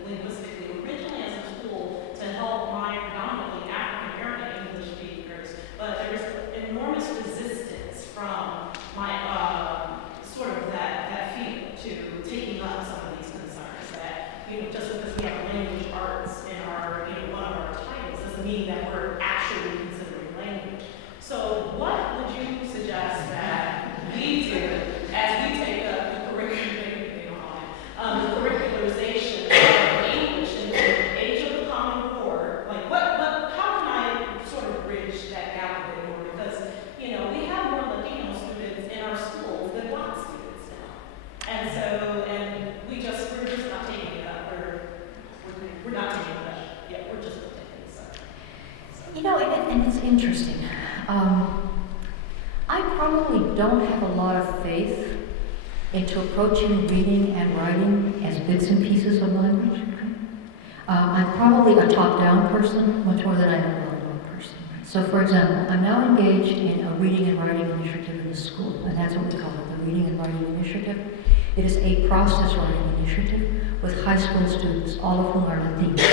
linguistically originally as a tool to help my predominantly African American English speakers, but there was enormous resistance from my sort of that field to taking up some of these concerns. That just because we have language arts in our one of our titles doesn't mean that we're actually considering language. So what would you suggest that we do as we take up the curricularization of English in the age of the Common Core? Like, how can I sort of bridge that gap a bit more? Because, we have more Latino students in our schools than Black students now. And we're just not taking it up. We're not taking it up. Yeah, we're just not taking it up. And it's interesting. I probably don't have a lot of faith into approaching reading and writing as bits and pieces of language. I'm probably a top-down person much more than I'm a bottom-up person. So, for example, I'm now engaged in a reading and writing initiative in the school, and that's what we call it, the Reading and Writing Initiative. It is a process writing initiative with high school students, all of whom are Latinos.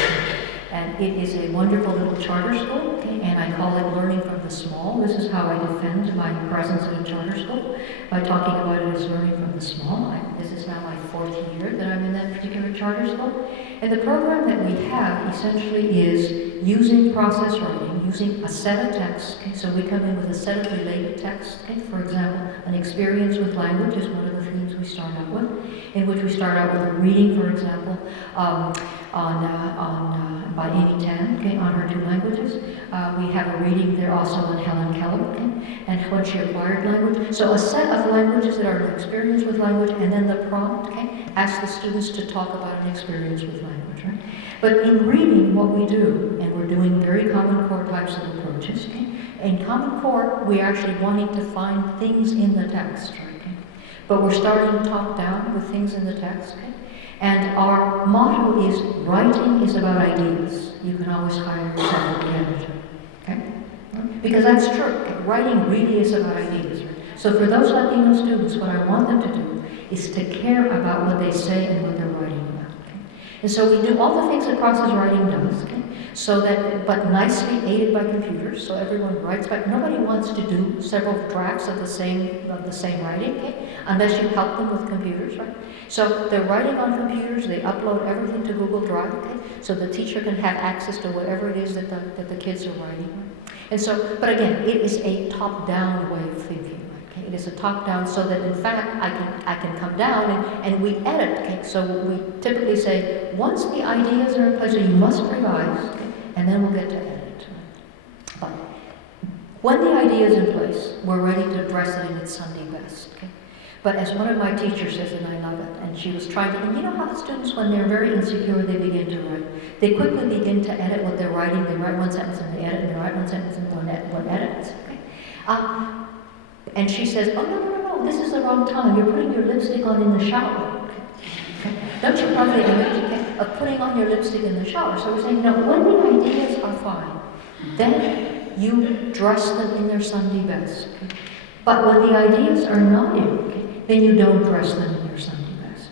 And it is a wonderful little charter school, and I call it learning from the small. This is how I defend my presence at a charter school, by talking about it as learning from the small. This is now my 4th year that I'm in that particular charter school. And the program that we have essentially is using process writing, using a set of texts. So we come in with a set of related texts. For example, an experience with language is one of the themes we start out with, in which we start out with a reading, for example, by Amy Tan, on her 2 languages. We have a reading there also on Helen Keller, and when she acquired language. So a set of languages that are an experience with language, and then the prompt, asks the students to talk about an experience with language, right? But in reading, what we do, and we're doing very Common Core types of approaches, in Common Core, we're actually wanting to find things in the text, right? But we're starting top down with things in the text, and our motto is, writing is about ideas. You can always hire yourself an editor, Because that's true. Writing really is about ideas. Right? So for those Latino students, what I want them to do is to care about what they say and what they're writing about. And so we do all the things that process writing does, so that, but nicely aided by computers, so everyone writes back. Nobody wants to do several drafts of the same writing, unless you help them with computers, right? So they're writing on computers, they upload everything to Google Drive, so the teacher can have access to whatever it is that the kids are writing. And so, but again, it is a top-down way of thinking. It is a top-down, so that in fact I can come down and we edit. So we typically say, once the ideas are in place, so you must revise, and then we'll get to edit. But when the idea is in place, we're ready to dress it in its Sunday best. But as one of my teachers says, and I love it, and she was trying to, and you know how the students, when they're very insecure, they begin to write. They quickly begin to edit what they're writing. They write one sentence and they edit, and they write one sentence and one edits. And she says, oh, no, this is the wrong time. You're putting your lipstick on in the shower. Don't you probably imagine of putting on your lipstick in the shower? So we're saying, no, when the ideas are fine, then you dress them in their Sunday best. But when the ideas are not in, then you don't dress them in your Sunday best.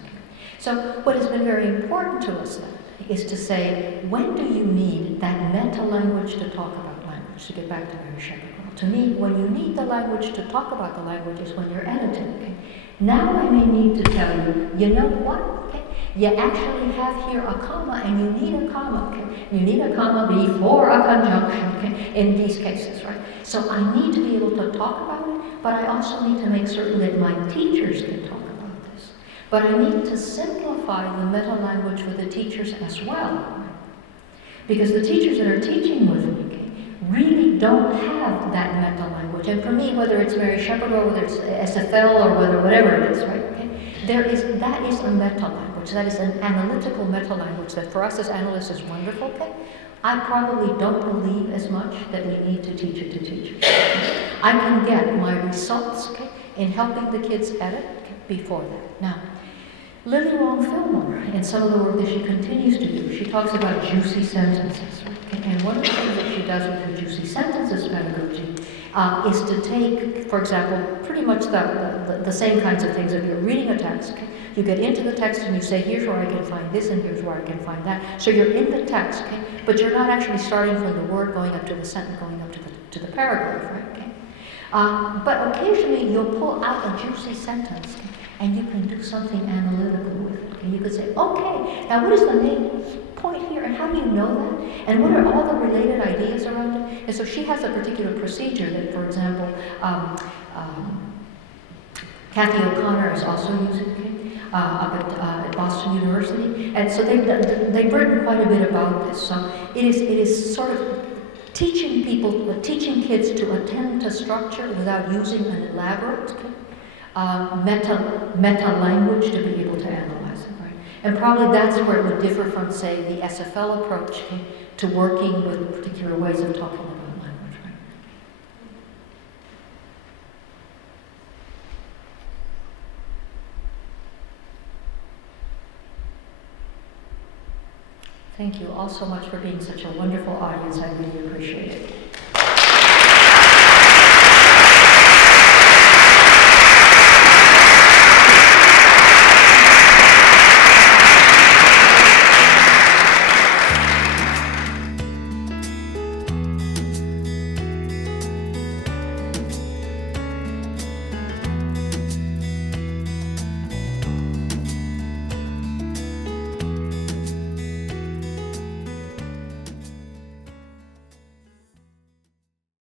So what has been very important to us then is to say, when do you need that meta-language to talk about language? To get back to Mary Shepard. To me, when you need the language to talk about the language is when you're editing. Now I may need to tell you, you know what? You actually have here a comma, and you need a comma. You need a comma before a conjunction, okay, in these cases, right? So I need to be able to talk about it, but I also need to make certain that my teachers can talk about this. But I need to simplify the meta-language for the teachers as well, because the teachers that are teaching with me, okay, really don't have that meta-language. And for me, whether it's Mary Shepard or whether it's SFL or whatever it is, right, okay, that is a meta-language. That is an analytical meta-language that for us as analysts is wonderful, okay? I probably don't believe as much that we need to teach it to teachers. I can get my results, okay, in helping the kids edit, okay, before that. Now, Lily Wong Fillmore, in some of the work that she continues to do, she talks about juicy sentences. Okay? And one of the things that she does with her juicy sentences pedagogy is to take, for example, pretty much the same kinds of things. If you're reading a text, okay? You get into the text and you say, here's where I can find this and here's where I can find that. So you're in the text, okay? But you're not actually starting from the word going up to the sentence, going up to the paragraph, right? Okay? But occasionally you'll pull out a juicy sentence, okay? And you can do something analytical with it. And you could say, okay, now what is the main point here, and how do you know that? And what are all the related ideas around it? And so she has a particular procedure that, for example, Kathy O'Connor is also using, okay, up at Boston University. And so they've written quite a bit about this. So it is sort of teaching kids to attend to structure without using an elaborate, okay, meta language to be able to analyze it, right? And probably that's where it would differ from, say, the SFL approach, okay, to working with particular ways of talking about language, right? Thank you all so much for being such a wonderful audience. I really appreciate it.